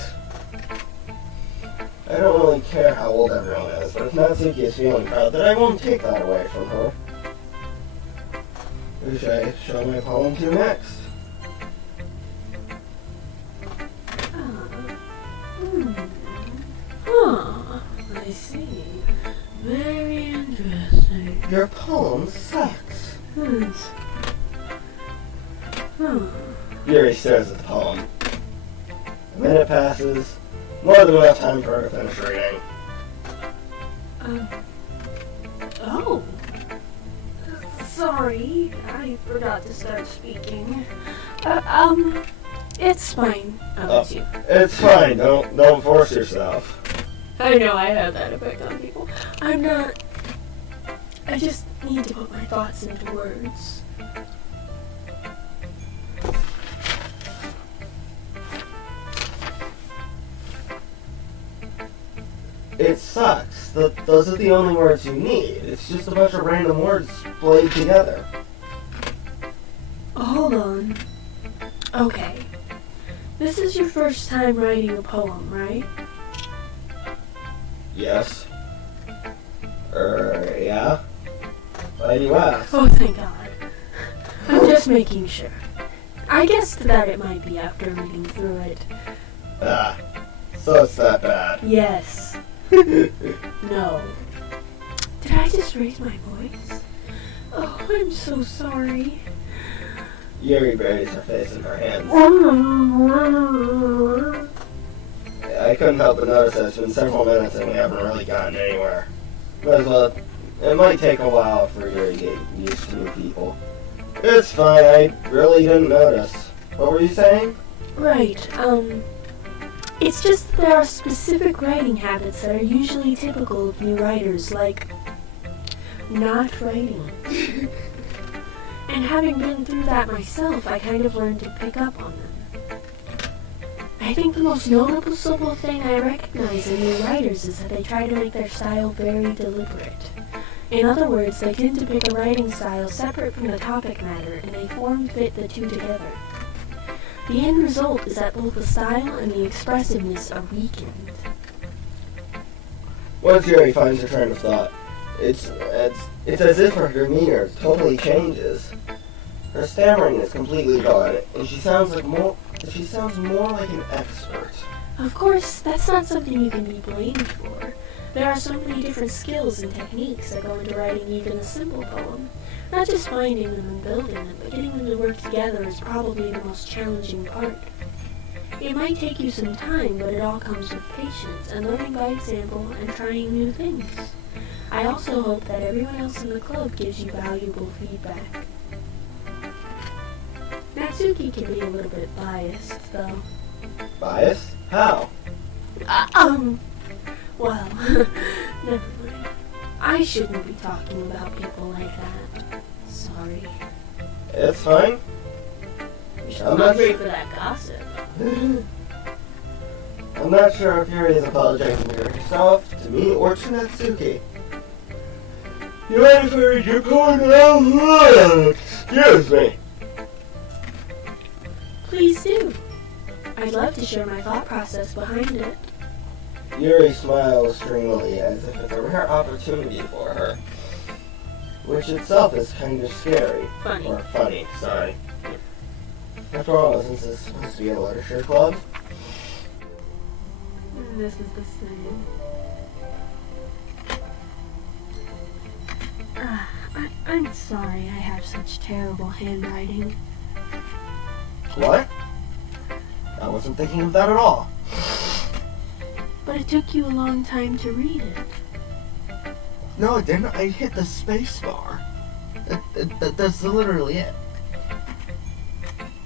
I don't really care how old everyone is, but if Natsuki is feeling proud, then I won't take that away from her. Who should I show my poem to next? I see. Very interesting. Your poem sucks. Yuri stares at the poem. A minute passes. More than enough time for her to finish reading. Oh. Sorry, I forgot to start speaking. It's fine. It's you. It's fine. Don't force yourself. I know I have that effect on people. I'm not. need to put my thoughts into words. It sucks. Those are the only words you need. It's just a bunch of random words played together. Hold on. Okay. This is your first time writing a poem, right? Yes. Yeah? Why do you ask? Oh, thank God. I'm just making sure. I guessed that it might be after reading through it. Ah, so it's that bad. Yes. No. Did I just raise my voice? Oh, I'm so sorry. Yuri buries her face in her hands. I couldn't help but notice that it's been several minutes and we haven't really gotten anywhere. Might as well. It might take a while for Yuri to get used to new people. It's fine, I really didn't notice. What were you saying? Right, it's just that there are specific writing habits that are usually typical of new writers, like not writing. And having been through that myself, I kind of learned to pick up on them. I think the most noticeable thing I recognize in new writers is that they try to make their style very deliberate. In other words, they tend to pick a writing style separate from the topic matter, and they form-fit the two together. The end result is that both the style and the expressiveness are weakened. Once Yuri finds her train of thought, it's as if her demeanor totally changes. Her stammering is completely gone, and she sounds more like an expert. Of course, that's not something you can be blamed for. There are so many different skills and techniques that go into writing even a simple poem. Not just finding them and building them, but getting them to work together is probably the most challenging part. It might take you some time, but it all comes with patience and learning by example and trying new things. I also hope that everyone else in the club gives you valuable feedback. Natsuki can be a little bit biased, though. Biased? How? Well, never mind. I shouldn't be talking about people like that. Sorry. It's fine. You should not wait for that gossip. I'm not sure if Yuri is apologizing to herself, to me, or to Natsuki. You mind if I read your poem now? Excuse me. Please do. I'd love to share my thought process behind it. Yuri smiles dreamily as if it's a rare opportunity for her. Which itself is kind of scary. Funny. Or funny, sorry. After all, isn't this supposed to be a literature club? This is the same. I'm sorry I have such terrible handwriting. What? I wasn't thinking of that at all. But it took you a long time to read it. No, it didn't. I hit the space bar. That's literally it.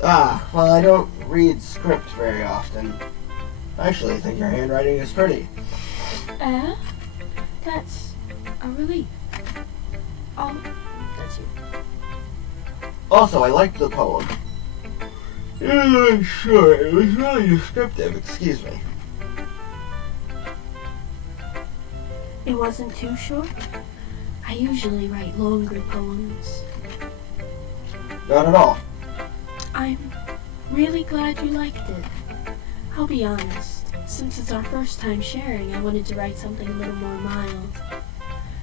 Well, I don't read script very often. I actually think your handwriting is pretty. That's a relief. Oh, that's you. Also, I liked the poem. Yeah, sure, it was really descriptive, excuse me. It wasn't too short? I usually write longer poems. Not at all. I'm really glad you liked it. I'll be honest, since it's our first time sharing, I wanted to write something a little more mild.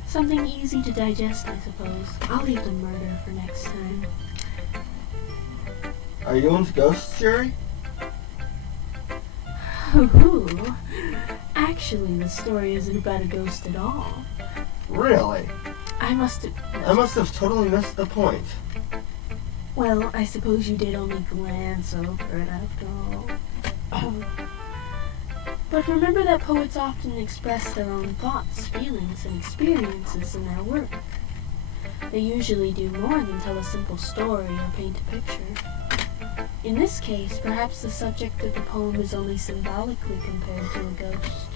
Something easy to digest, I suppose. I'll leave the murder for next time. Are you into ghosts, Yuri? Ooh. Actually, the story isn't about a ghost at all. Really? I must have totally missed the point. Well, I suppose you did only glance over it after all. But remember that poets often express their own thoughts, feelings, and experiences in their work. They usually do more than tell a simple story or paint a picture. In this case, perhaps the subject of the poem is only symbolically compared to a ghost,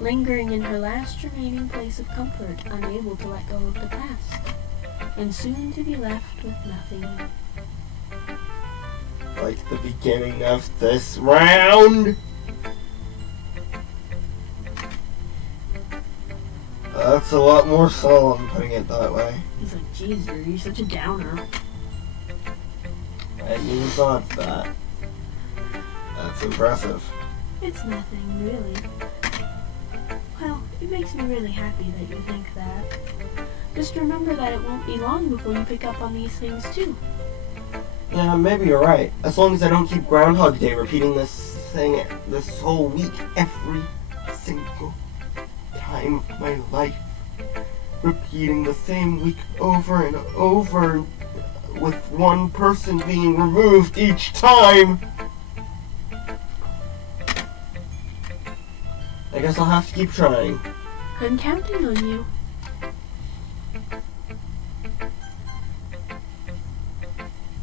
lingering in her last remaining place of comfort, unable to let go of the past. and soon to be left with nothing. Like the beginning of this round? That's a lot more solemn putting it that way. He's like, geez, you're such a downer. I never thought that. That's impressive. It's nothing, really. Well, it makes me really happy that you think that. Just remember that it won't be long before you pick up on these things, too. Yeah, maybe you're right. As long as I don't keep Groundhog Day repeating this thing this whole week every single time of my life. Repeating the same week over and over with one person being removed each time. I guess I'll have to keep trying. I'm counting on you.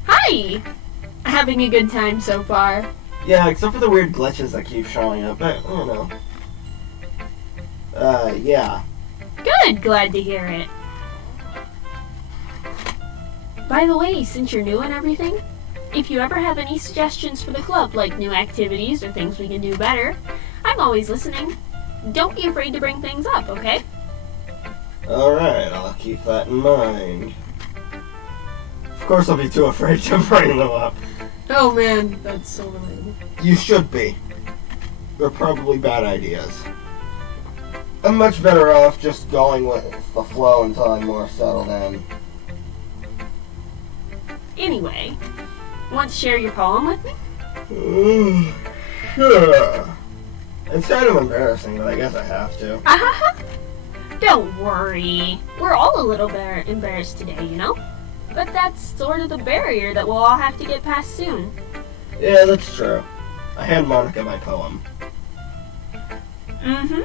Hi! Having a good time so far. Yeah, except for the weird glitches that keep showing up, but, I don't know. Yeah. Good, glad to hear it. By the way, since you're new and everything, if you ever have any suggestions for the club, like new activities or things we can do better, I'm always listening. Don't be afraid to bring things up, okay? Alright, I'll keep that in mind. Of course I'll be too afraid to bring them up. Oh man, that's so relatable. You should be. They're probably bad ideas. I'm much better off just going with the flow until I'm more settled in. Anyway, want to share your poem with me? Sure. It's kind of embarrassing, but I guess I have to. Don't worry. We're all a little bit embarrassed today, you know? But that's sort of the barrier that we'll all have to get past soon. Yeah, that's true. I hand Monica my poem. Mm-hmm.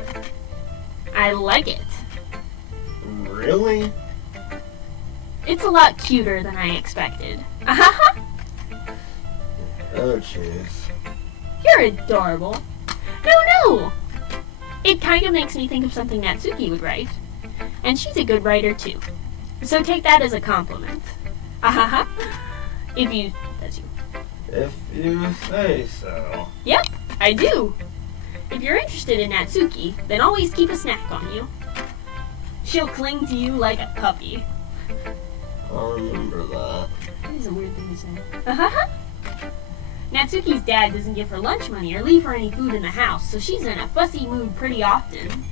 I like it. Really? It's a lot cuter than I expected. Oh, jeez. You're adorable. No! It kind of makes me think of something Natsuki would write. And she's a good writer, too. So take that as a compliment. If you... That's you. If you say so. Yep, I do. If you're interested in Natsuki, then always keep a snack on you. She'll cling to you like a puppy. I'll remember that. That is a weird thing to say. Natsuki's dad doesn't give her lunch money or leave her any food in the house, so she's in a fussy mood pretty often.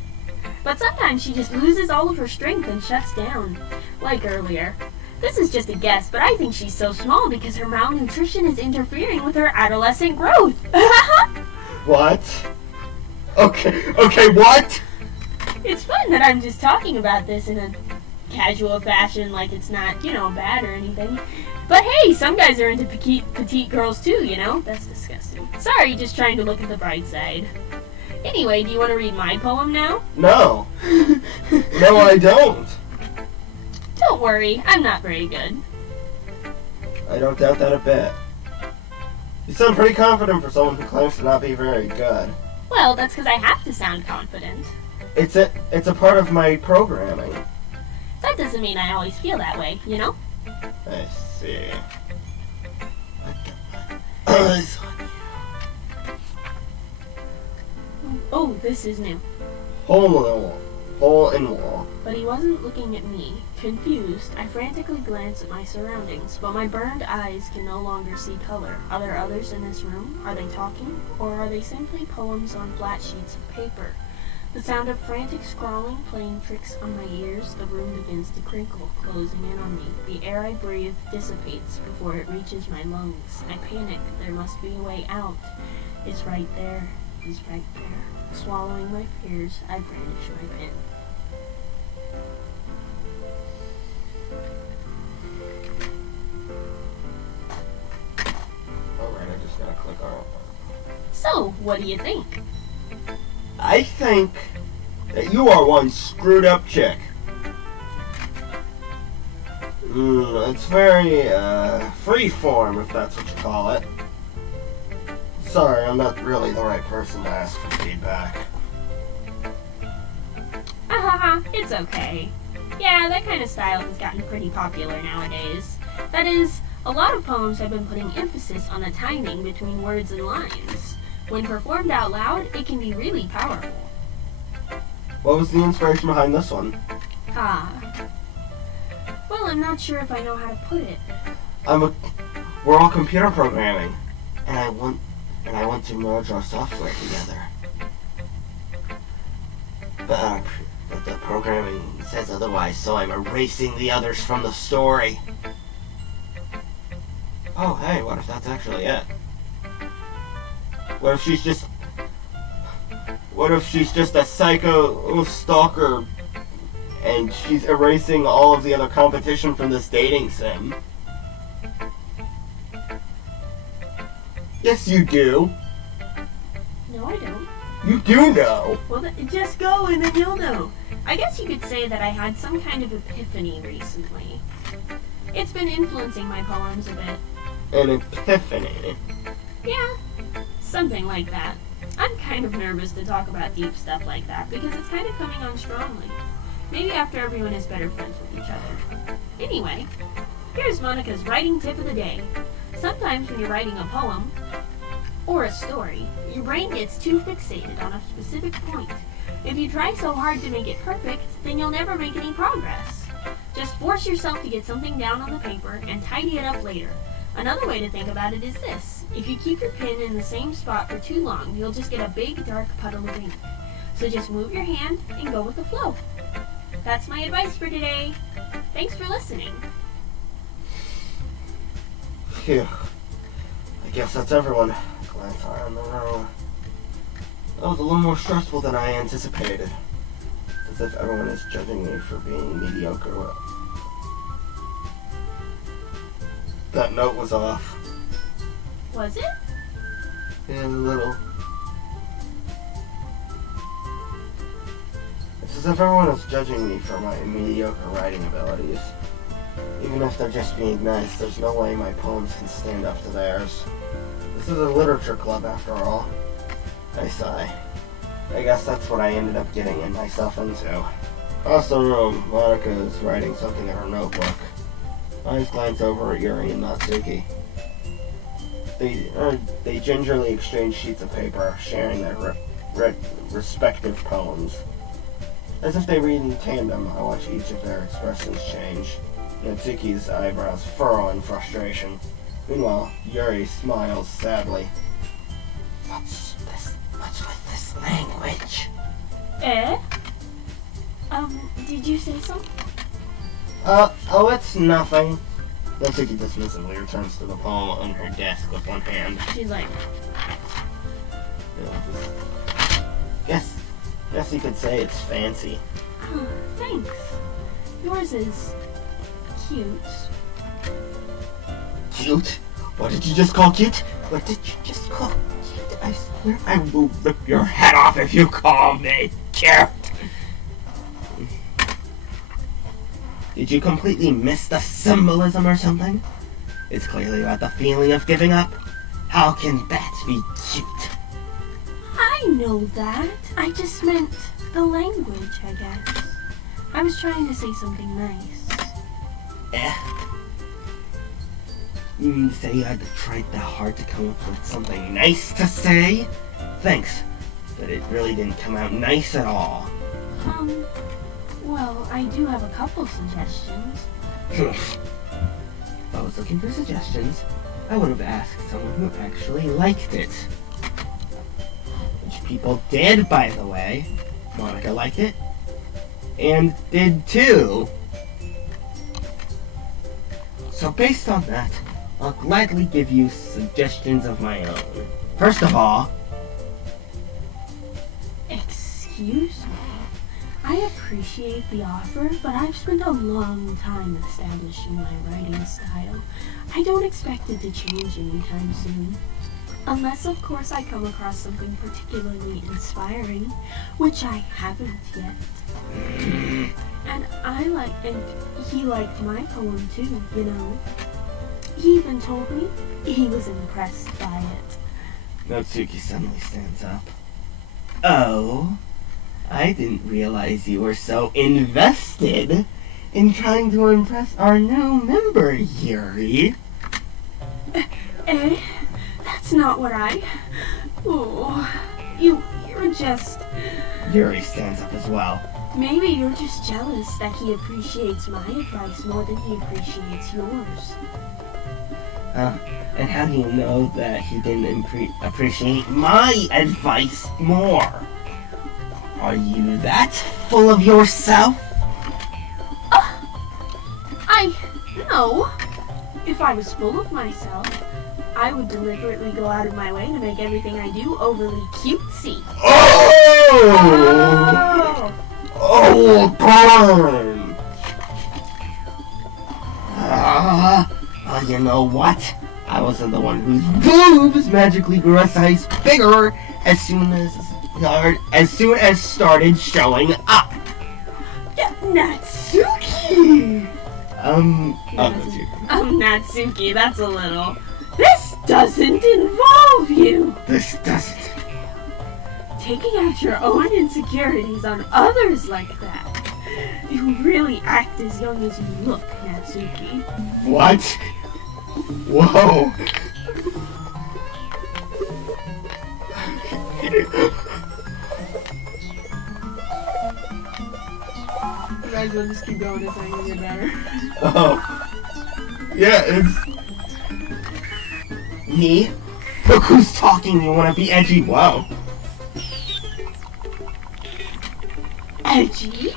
But sometimes she just loses all of her strength and shuts down. Like earlier. This is just a guess, but I think she's so small because her malnutrition is interfering with her adolescent growth. What? Okay, what? It's fun that I'm just talking about this in a casual fashion, like it's not, bad or anything. But hey, some guys are into petite girls too, That's disgusting. Sorry, just trying to look at the bright side. Anyway, do you want to read my poem now? No. No, I don't. Don't worry, I'm not very good. I don't doubt that a bit. You sound pretty confident for someone who claims to not be very good. Well, that's because I have to sound confident. It's a part of my programming. That doesn't mean I always feel that way, I see. Eyes on you. Oh, this is new. Hole in the wall. Hole in the wall. But he wasn't looking at me. Confused, I frantically glanced at my surroundings, but my burned eyes can no longer see color. Are there others in this room? Are they talking? Or are they simply poems on flat sheets of paper? The sound of frantic scrawling playing tricks on my ears. The room begins to crinkle, closing in on me. The air I breathe dissipates before it reaches my lungs. I panic. There must be a way out. It's right there. It's right there. Swallowing my fears, I brandish my pen. Alright, I just gotta click on it. So, what do you think? I think that you are one screwed up chick. It's very, freeform, if that's what you call it. Sorry, I'm not really the right person to ask for feedback. It's okay. Yeah, that kind of style has gotten pretty popular nowadays. That is, a lot of poems have been putting emphasis on the timing between words and lines. When performed out loud, it can be really powerful. What was the inspiration behind this one? Well, I'm not sure if I know how to put it. We're all computer programming, and I want to merge our software together. But the programming says otherwise, so I'm erasing the others from the story. Oh, hey, what if that's actually it? What if she's just a psycho stalker and she's erasing all of the other competition from this dating sim? Yes, you do. No, I don't. You do know. Well, just go and then you'll know. I guess you could say that I had some kind of epiphany recently. It's been influencing my poems a bit. An epiphany? Yeah, something like that. I'm kind of nervous to talk about deep stuff like that because it's kind of coming on strongly. Maybe after everyone is better friends with each other. Anyway, here's Monica's writing tip of the day. Sometimes when you're writing a poem or a story, your brain gets too fixated on a specific point. If you try so hard to make it perfect, then you'll never make any progress. Just force yourself to get something down on the paper and tidy it up later. Another way to think about it is this. If you keep your pen in the same spot for too long, you'll just get a big dark puddle of ink. So just move your hand and go with the flow. That's my advice for today. Thanks for listening. Phew. I guess that's everyone. Glance on the row. That was a little more stressful than I anticipated. As if everyone is judging me for being mediocre. That note was off. Was it? Yeah, a little. It's as if everyone is judging me for my mediocre writing abilities. Even if they're just being nice, there's no way my poems can stand up to theirs. This is a literature club after all. I sigh. I guess that's what I ended up getting myself into. Across the room, Monica is writing something in her notebook. Eyes glance over at Yuri and Natsuki. They gingerly exchange sheets of paper, sharing their respective poems. As if they read in tandem, I watch each of their expressions change. Natsuki's eyebrows furrow in frustration. Meanwhile, Yuri smiles sadly. What's with this language? Did you say something? Oh, it's nothing. Natsuki dismissively returns to the poem on her desk with one hand. She's like... Guess you could say it's fancy. Thanks. Yours is... cute. Cute? What did you just call cute? What did you just call cute? I swear I will rip your head off if you call me cute. Did you completely miss the symbolism or something? It's clearly about the feeling of giving up. How can that be cute? I know that. I just meant the language, I guess. I was trying to say something nice. You mean to say you had to try that hard to come up with something nice to say? Thanks, but it really didn't come out nice at all. Well, I do have a couple suggestions. If I was looking for suggestions, I would have asked someone who actually liked it. Which people did, by the way. Monica liked it. And did too. So based on that, I'll gladly give you suggestions of my own. First of all... Excuse me? I appreciate the offer, but I've spent a long time establishing my writing style. I don't expect it to change anytime soon. Unless, of course, I come across something particularly inspiring, which I haven't yet. And he liked my poem too, you know. He even told me he was impressed by it. Natsuki suddenly stands up. Oh? I didn't realize you were so invested in trying to impress our new member, Yuri. That's not what I... Oh, you're just... Yuri stands up as well. Maybe you're just jealous that he appreciates my advice more than he appreciates yours. And how do you know that he didn't appreciate my advice more? Are you that full of yourself? No. If I was full of myself, I would deliberately go out of my way to make everything I do overly cutesy. Oh! Oh, burn! You know what? I wasn't the one whose boobs magically grew a size bigger as soon as started showing up. Yeah, Natsuki! Natsuki, that's a little... This doesn't involve you! This doesn't. Taking out your own insecurities on others like that. You really act as young as you look, Natsuki. What? Whoa! You guys will just keep going, it's not gonna get better. Oh. Yeah, it's... Me? Look who's talking, you wanna be edgy? Wow. Edgy?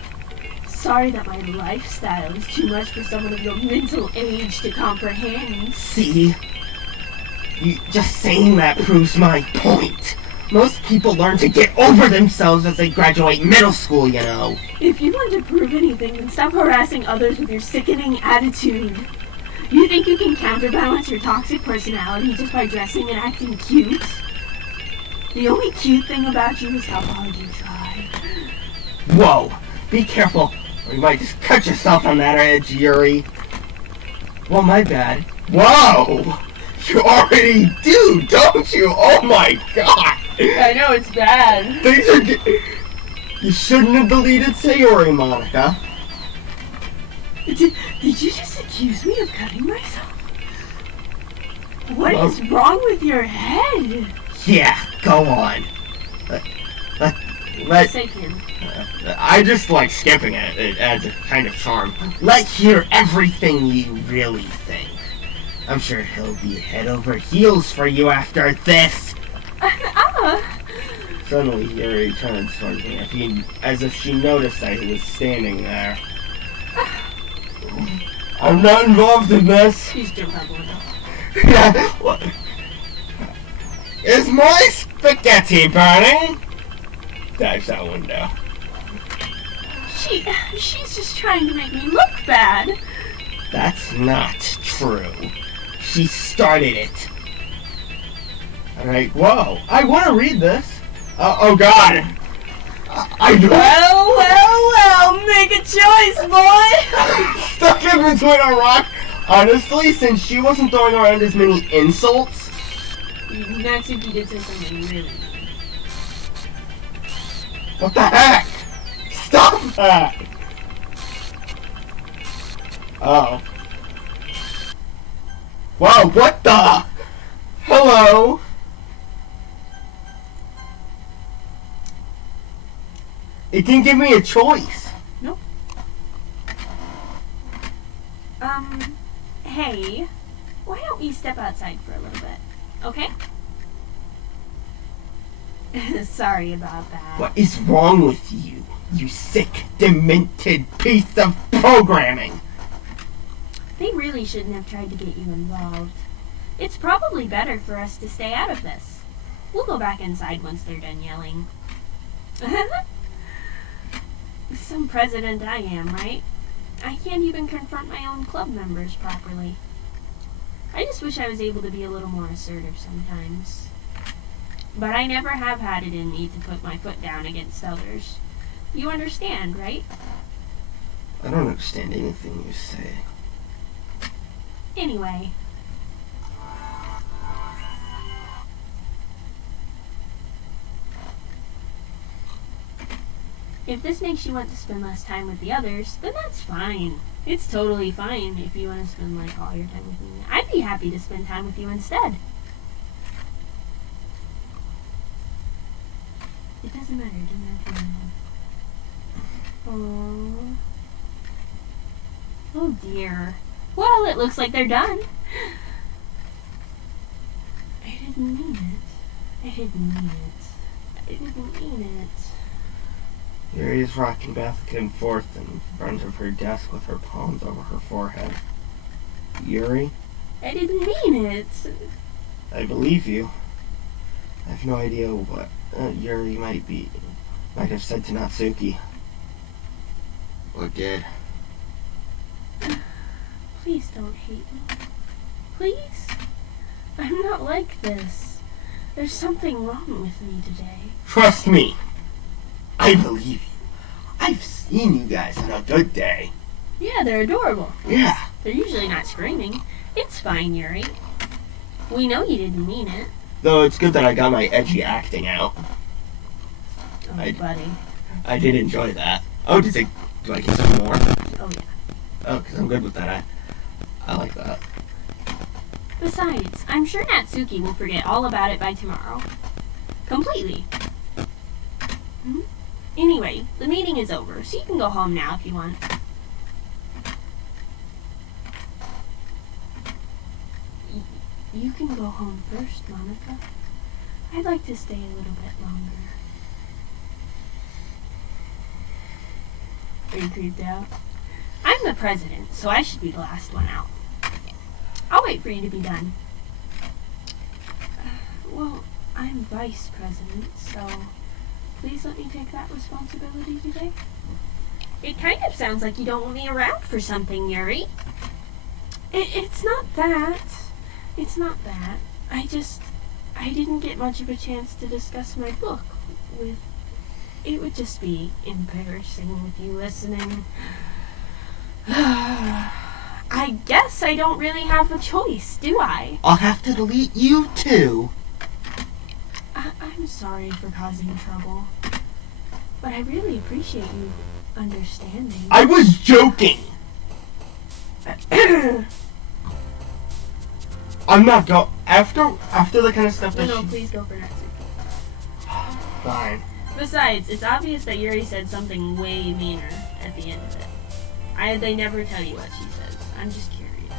Sorry that my lifestyle is too much for someone of your mental age to comprehend. See? You just saying that proves my point. Most people learn to get over themselves as they graduate middle school, you know. If you want to prove anything, then stop harassing others with your sickening attitude. You think you can counterbalance your toxic personality just by dressing and acting cute? The only cute thing about you is how hard you try. Whoa! Be careful, or you might just cut yourself on that edge, Yuri. Well, my bad. Whoa! You already do, don't you? Oh my god! I know, it's bad. Things are You shouldn't have deleted Sayori, Monica. Did you just accuse me of cutting myself? What is wrong with your head? Yeah, go on. I just like skipping it. It adds a kind of charm. Let's hear everything you really think. I'm sure he'll be head over heels for you after this. Suddenly, Yuri turned towards me as if she noticed that he was standing there. I'm not involved in this. He's jumped out the window. Yeah, what? Is my spaghetti burning? Dives out window. She's just trying to make me look bad. That's not true. She started it. Alright, whoa. I want to read this. Oh god. Well, make a choice, boy. Stuck in between a rock. Honestly, since she wasn't throwing around as many insults. Natsuki did say something really mean. What the heck? Stop that! Oh. Whoa, what the? Hello? It didn't give me a choice. Nope. Hey, why don't we step outside for a little bit, okay? Sorry about that. What is wrong with you, you sick, demented piece of programming? They really shouldn't have tried to get you involved. It's probably better for us to stay out of this. We'll go back inside once they're done yelling. Some president I am, right? I can't even confront my own club members properly. I just wish I was able to be a little more assertive sometimes. But I never have had it in me to put my foot down against others. You understand, right? I don't understand anything you say. Anyway. If this makes you want to spend less time with the others, then that's fine. It's totally fine if you want to spend like all your time with me. I'd be happy to spend time with you instead. It doesn't matter. It doesn't matter if you want to. Oh dear. Well, it looks like they're done. I didn't mean it. I didn't mean it. I didn't mean it. Yuri is rocking back and forth in front of her desk with her palms over her forehead. Yuri? I didn't mean it. I believe you. I have no idea what Yuri might have said to Natsuki. Or did. Please don't hate me. Please? I'm not like this. There's something wrong with me today. Trust me. I believe you. I've seen you guys on a good day. Yeah, they're adorable. Yeah. They're usually not screaming. It's fine, Yuri. We know you didn't mean it. Though it's good that I got my edgy acting out. Oh, buddy. I did enjoy that. Oh, do I get some more? Oh, yeah. Oh, because I'm good with that. I like that. Besides, I'm sure Natsuki will forget all about it by tomorrow. Completely. Anyway, the meeting is over, so you can go home now if you want. You can go home first, Monica. I'd like to stay a little bit longer. Are you creeped out? I'm the president, so I should be the last one out. I'll wait for you to be done. Well, I'm vice president, so please let me take that responsibility today. It kind of sounds like you don't want me around for something, Yuri. It's not that. It's not that. I didn't get much of a chance to discuss my book with... It would just be embarrassing with you listening. I guess I don't really have a choice, do I? I'll have to delete you too. I'm sorry for causing trouble, but I really appreciate you understanding. I was joking. I'm not after the kind of stuff that No, please go for Natsuki. Fine. Besides, it's obvious that Yuri said something way meaner at the end of it. They never tell you what she says. I'm just curious.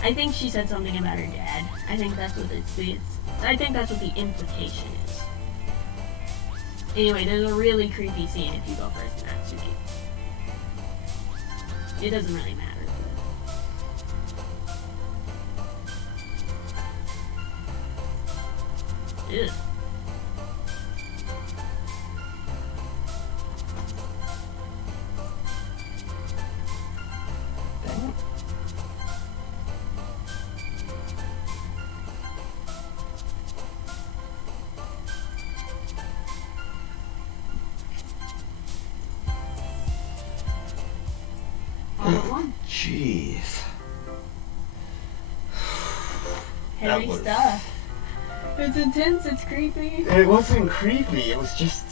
I think she said something about her dad. I think that's what the implication is. Anyway, there's a really creepy scene if you go first, Natsuki. It doesn't really matter. Ew. Jeez. Heavy stuff. It's intense, it's creepy. It wasn't creepy, it was just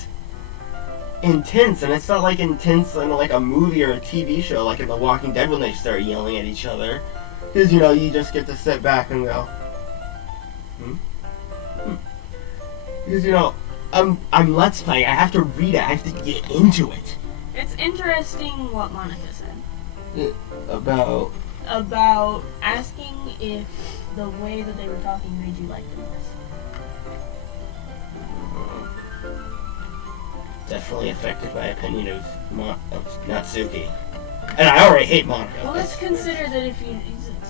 intense, and it's not like intense in like a movie or a TV show like in The Walking Dead when they start yelling at each other. Because, you just get to sit back and go, Because, I'm Let's Playing, I have to read it, I have to get into it. It's interesting what Monica said. About asking if the way that they were talking made you like them less. Definitely affected my opinion of Natsuki. And I already hate Monica. Well, let's consider that if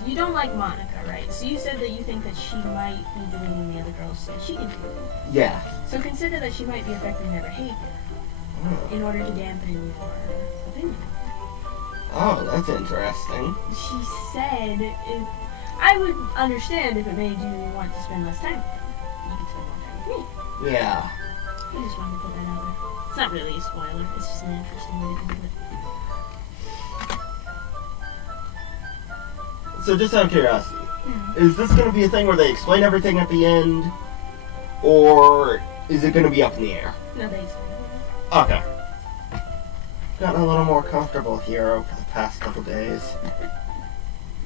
you don't like Monica, right? So you said that you think that she might be deleting the other girls so that she can do it. Yeah. So consider that she might be affecting their behavior in order to dampen your opinion. Oh, that's interesting. She said, I would understand if it made you want to spend less time with them. You could spend more time with me. Yeah. I just wanted to put that out there. It's not really a spoiler, it's just an interesting way to do it. So just out of curiosity, is this going to be a thing where they explain everything at the end? Or is it going to be up in the air? No, they explain Okay. Gotten a little more comfortable here over the past couple days.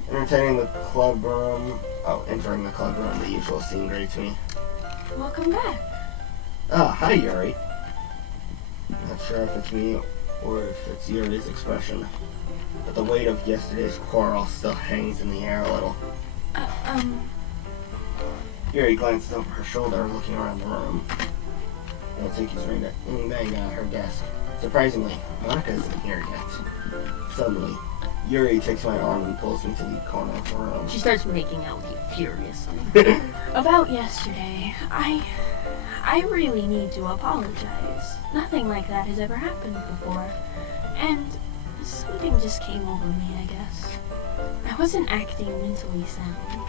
Entertaining the club room. Oh, entering the club room, the usual scene greets me. Welcome back. Ah, hi Yuri. Not sure if it's me or if it's Yuri's expression, but the weight of yesterday's quarrel still hangs in the air a little. Yuri glances over her shoulder, looking around the room. Natsuki's banging at her desk. Surprisingly, Monica isn't here yet. Suddenly, Yuri takes my arm and pulls me to the corner of the room. She starts making out with you furiously. About yesterday, I really need to apologize. Nothing like that has ever happened before. And something just came over me, I guess. I wasn't acting mentally sound.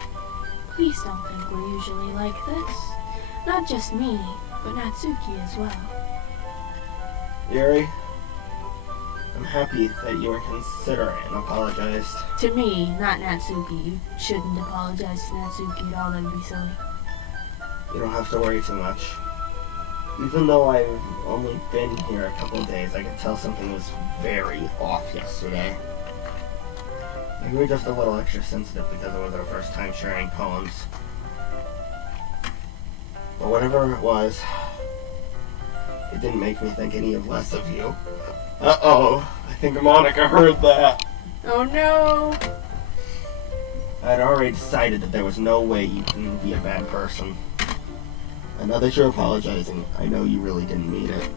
Please don't think we're usually like this. Not just me, but Natsuki as well. Yuri, I'm happy that you were considerate and apologized. To me, not Natsuki. You shouldn't apologize to Natsuki at all. That would be silly. You don't have to worry too much. Even though I've only been here a couple of days, I could tell something was very off yesterday. Maybe we're just a little extra sensitive because it was our first time sharing poems. But whatever it was, it didn't make me think any of less of you. Uh-oh, I think Monica heard that. Oh no! I'd already decided that there was no way you can be a bad person. And now that you're apologizing, I know you really didn't mean it.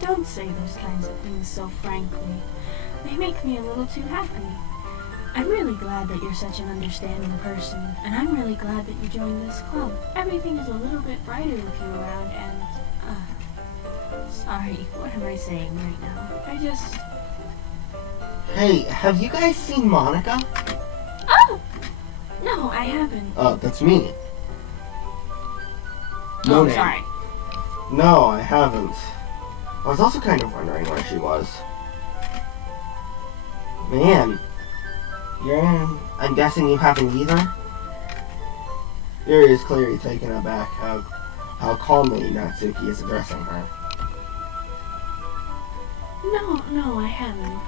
Don't say those kinds of things so frankly. They make me a little too happy. I'm really glad that you're such an understanding person, and I'm really glad that you joined this club. Everything is a little bit brighter looking around, and, sorry, what am I saying right now? I just... Hey, have you guys seen Monica? Oh! No, I haven't. Oh, that's me. Oh, name. sorry. No, I haven't. I was also kind of wondering where she was. Man. I'm guessing you haven't either? Yuri is clearly taken aback how calmly Natsuki is addressing her. No, I haven't.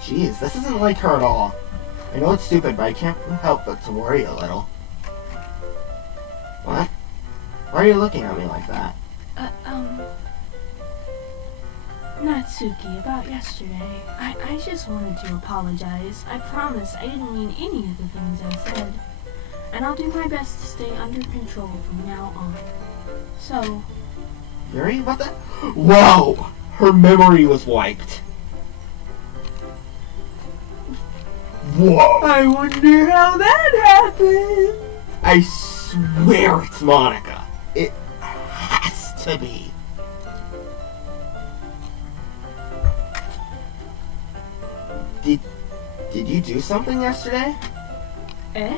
Jeez, this isn't like her at all. I know it's stupid, but I can't help but to worry a little. What? Why are you looking at me like that? Natsuki, about yesterday, I just wanted to apologize. I promise I didn't mean any of the things I said. And I'll do my best to stay under control from now on. So... Yuri, what the? Whoa! Her memory was wiped. Whoa! I wonder how that happened! I swear it's Monica. It has to be. Did you do something yesterday? Eh?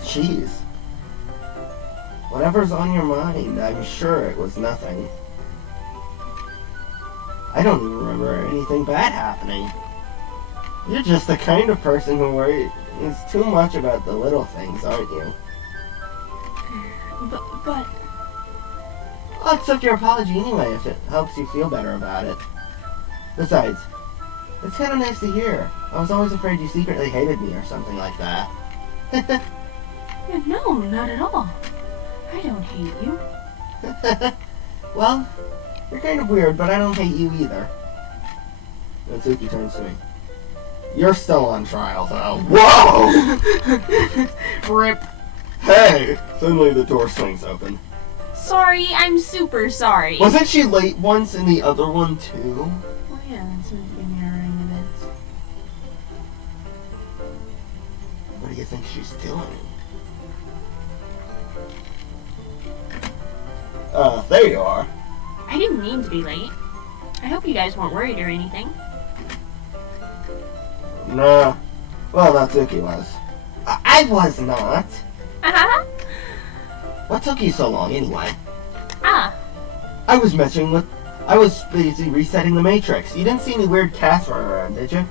Jeez. Whatever's on your mind, I'm sure it was nothing. I don't even remember anything bad happening. You're just the kind of person who worries too much about the little things, aren't you? But... I'll accept your apology anyway if it helps you feel better about it. Besides, it's kind of nice to hear. I was always afraid you secretly hated me or something like that. No, not at all. I don't hate you. Well, you're kind of weird, but I don't hate you either. Natsuki turns to me. You're still on trial, though. Whoa! Rip. Hey! Suddenly the door swings open. Sorry, I'm super sorry. Wasn't she late once in the other one, too? Oh yeah, that seems to be mirroring a bit. What do you think she's doing? There you are. I didn't mean to be late. I hope you guys weren't worried or anything. Nah. Well, Natsuki was. I was not. What took you so long, anyway? I was busy resetting the Matrix. You didn't see any weird cats running around, did you?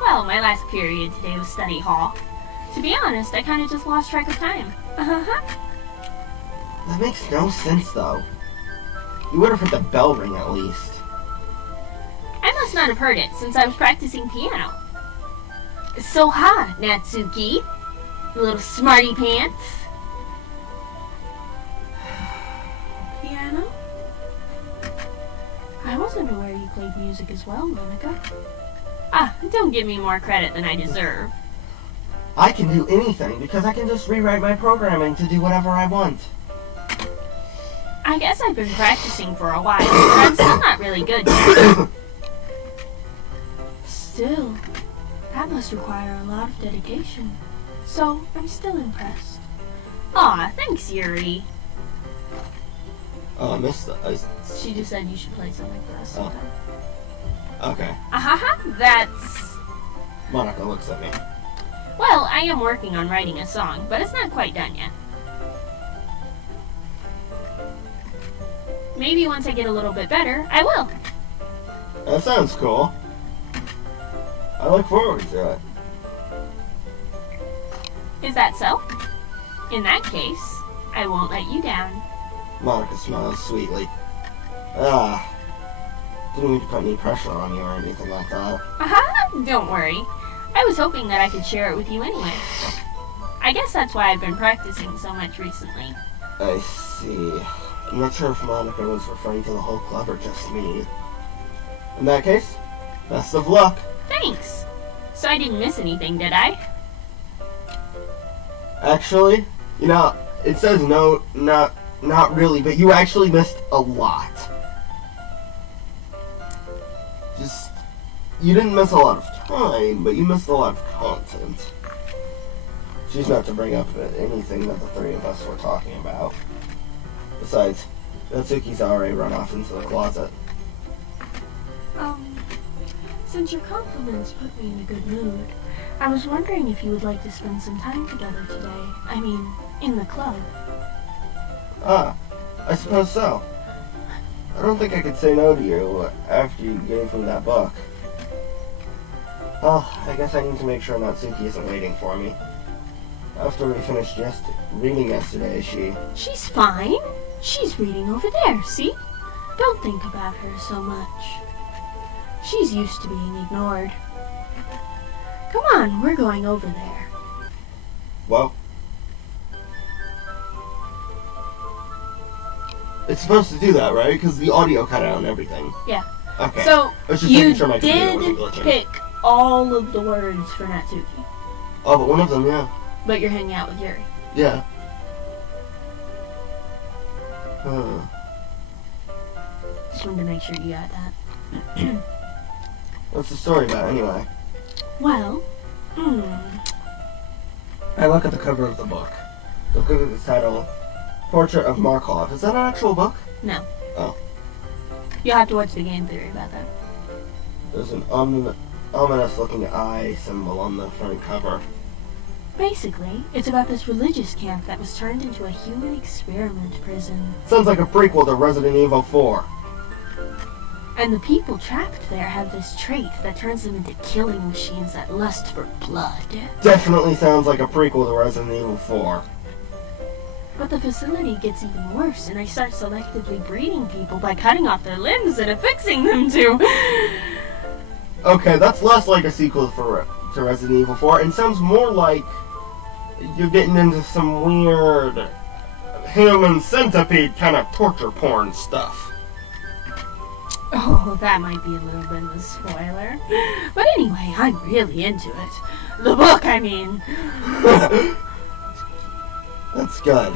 Well, my last period today was study hall. To be honest, I kind of just lost track of time. That makes no sense, though. You would have heard the bell ring at least. I must not have heard it since I was practicing piano. So ha, Natsuki, you little smarty pants. Piano? I wasn't aware you played music as well, Monica. Ah, don't give me more credit than I deserve. I can do anything because I can just rewrite my programming to do whatever I want. I guess I've been practicing for a while, but I'm still not really good yet. Still, that must require a lot of dedication. So, I'm still impressed. Aw, thanks, Yuri. Oh, I missed that. She just said you should play something for us sometime. Okay. Ahaha, that's... Monica looks at me. Well, I am working on writing a song, but it's not quite done yet. Maybe once I get a little bit better, I will. That sounds cool. I look forward to it. Is that so? In that case, I won't let you down. Monica smiles sweetly. Ah. Didn't mean to put any pressure on you or anything like that. Aha, don't worry. I was hoping that I could share it with you anyway. I guess that's why I've been practicing so much recently. I see. I'm not sure if Monica was referring to the whole club or just me. In that case, best of luck. Thanks. So I didn't miss anything, did I? Actually, you know, it says no, not really, but you actually missed a lot. You didn't miss a lot of time, but you missed a lot of content. She's not to bring up anything that the three of us were talking about. Besides, Natsuki's already run off into the closet. Since your compliments put me in a good mood, I was wondering if you would like to spend some time together today. I mean, in the club. Ah, I suppose so. I don't think I could say no to you after you gave me that book. Well, I guess I need to make sure Natsuki isn't waiting for me. After we finished reading yesterday, She's fine. She's reading over there, see? Don't think about her so much. She's used to being ignored. Come on, we're going over there. Well, it's supposed to do that, right? Because the audio cut out and everything. Yeah. Okay. So, you did pick all of the words for Natsuki. Oh, but one of them, yeah. But you're hanging out with Yuri. Yeah. Huh. Just wanted to make sure you got that. What's the story about, anyway? Well, I look at the cover of the book. Look at the title, Portrait of Markov. Is that an actual book? No. Oh. You'll have to watch the game theory about that. There's an ominous-looking eye symbol on the front cover. Basically, it's about this religious camp that was turned into a human experiment prison. Sounds like a prequel to Resident Evil 4. And the people trapped there have this trait that turns them into killing machines that lust for blood. Definitely sounds like a prequel to Resident Evil 4. But the facility gets even worse, and I start selectively breeding people by cutting off their limbs and affixing them to... Okay, that's less like a sequel to Resident Evil 4, and sounds more like you're getting into some weird human centipede kind of torture porn stuff. Oh, that might be a little bit of a spoiler. But anyway, I'm really into it. The book, I mean. That's good.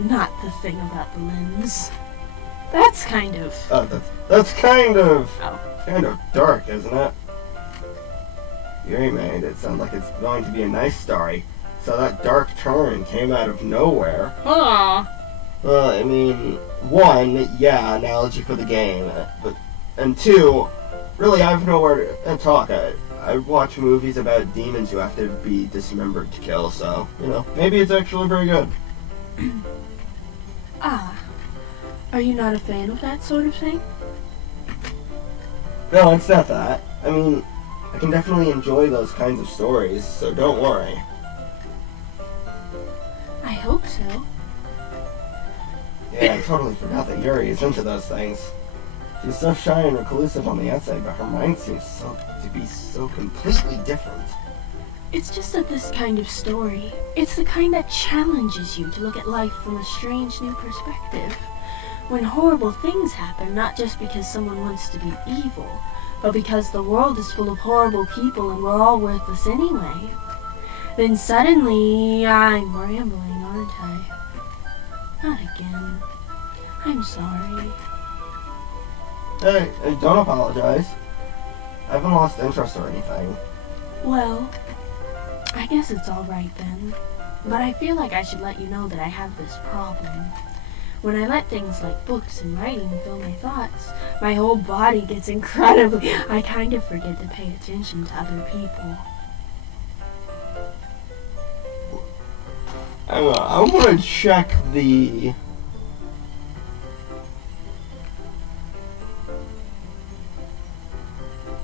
Not the thing about the limbs. That's kind of... That's kind of... Oh. Kind of dark, isn't it? Yuri made it sound like it's going to be a nice story. So that dark turn came out of nowhere. Aww. Well, I mean, one, yeah, analogy for the game, and two, really, I have nowhere to talk. I watch movies about demons who have to be dismembered to kill, so, you know, maybe it's actually very good. Are you not a fan of that sort of thing? No, it's not that. I mean, I can definitely enjoy those kinds of stories, so don't worry. I hope so. Yeah, I totally forgot that Yuri is into those things. She's so shy and reclusive on the outside, but her mind seems to be so completely different. It's just that this kind of story, it's the kind that challenges you to look at life from a strange new perspective. When horrible things happen, not just because someone wants to be evil, but because the world is full of horrible people and we're all worthless anyway. Then suddenly, I'm rambling, aren't I? Not again. I'm sorry. Hey, don't apologize. I haven't lost interest or anything. Well, I guess it's alright then. But I feel like I should let you know that I have this problem. When I let things like books and writing fill my thoughts, my whole body gets incredibly... I kind of forget to pay attention to other people. I want to check the...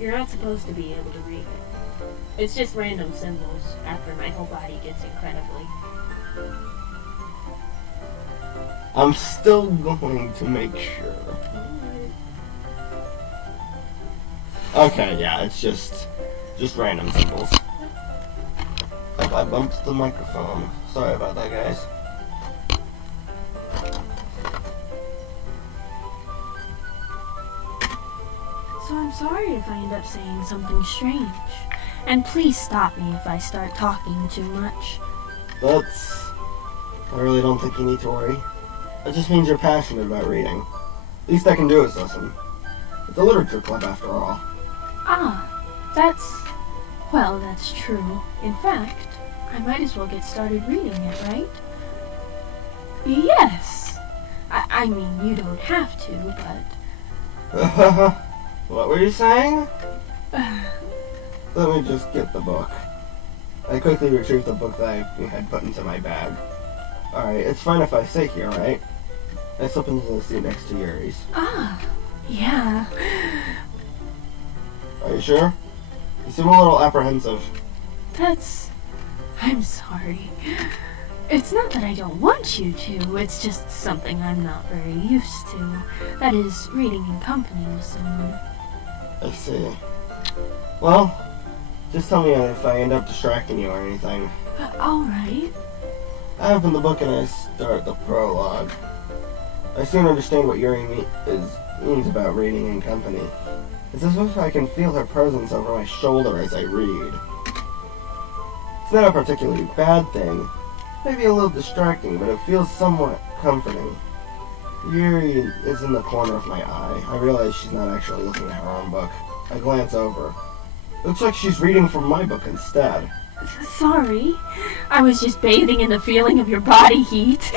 You're not supposed to be able to read it. It's just random symbols after my whole body gets incredibly... I'm still going to make sure. Okay, yeah, it's just random symbols. I bumped the microphone. Sorry about that, guys. So I'm sorry if I end up saying something strange. And please stop me if I start talking too much. I really don't think you need to worry. It just means you're passionate about reading. Least I can do is listen. It's a literature club after all. Ah, well, that's true. In fact, I might as well get started reading it, right? Yes! I mean, you don't have to, but... What were you saying? Let me just get the book. I quickly retrieved the book that I had put into my bag. Alright, it's fine if I sit here, right? I slip into the seat next to Yuri's. Ah, yeah. Are you sure? You seem a little apprehensive. I'm sorry. It's not that I don't want you to, it's just something I'm not very used to. That is, reading in company with someone. I see. Well, just tell me if I end up distracting you or anything. Alright. I open the book and I start the prologue. I soon understand what Yuri means about reading in company. It's as if I can feel her presence over my shoulder as I read. It's not a particularly bad thing. Maybe a little distracting, but it feels somewhat comforting. Yuri is in the corner of my eye. I realize she's not actually looking at her own book. I glance over. Looks like she's reading from my book instead. Sorry. I was just bathing in the feeling of your body heat.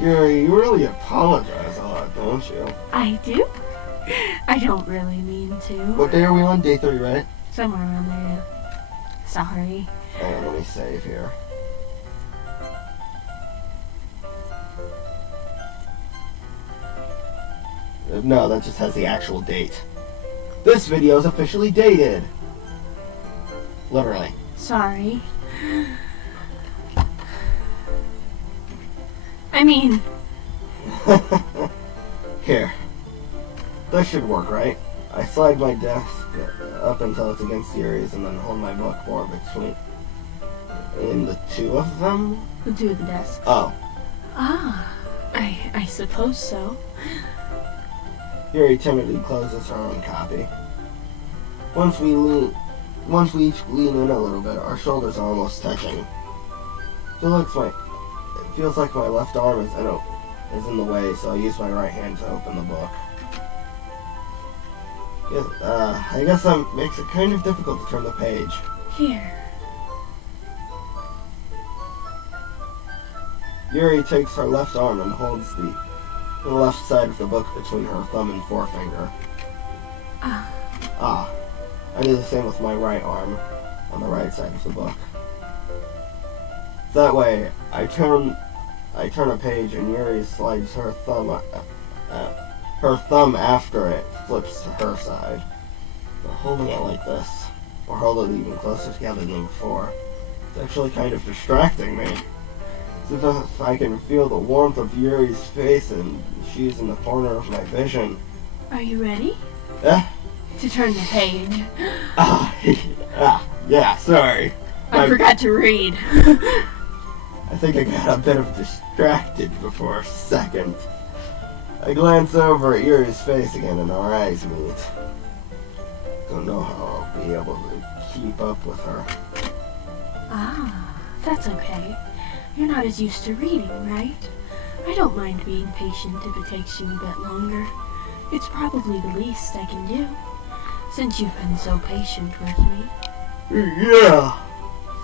Yuri, you really apologize a lot, don't you? I do? I don't really mean to. What day are we on? Day 3, right? Somewhere around there, yeah. Sorry. Hang on, let me save here. No, that just has the actual date. This video is officially dated. Literally. Sorry. I mean... Here. This should work, right? I slide my desk up until it's against Yuri's and then hold my book more between... in the two of them? The two of the desks. Oh. Ah, I suppose so. Yuri timidly closes her own copy. Once we each lean in a little bit, our shoulders are almost touching. It feels like my left arm is in the way, so I use my right hand to open the book. I guess that makes it kind of difficult to turn the page. Here. Yuri takes her left arm and holds the left side of the book between her thumb and forefinger. I do the same with my right arm on the right side of the book. That way, I turn a page and Yuri slides her thumb after it flips to her side. We're holding it like this, or hold it even closer together than before. It's actually kind of distracting me. It's as if I can feel the warmth of Yuri's face and she's in the corner of my vision. Are you ready? Eh? To turn the page. Yeah, sorry. I forgot to read. I think I got a bit of distracted for a second. I glance over at Yuri's face again and our eyes meet. Don't know how I'll be able to keep up with her. Ah, that's okay. You're not as used to reading, right? I don't mind being patient if it takes you a bit longer. It's probably the least I can do, since you've been so patient with me. Yeah,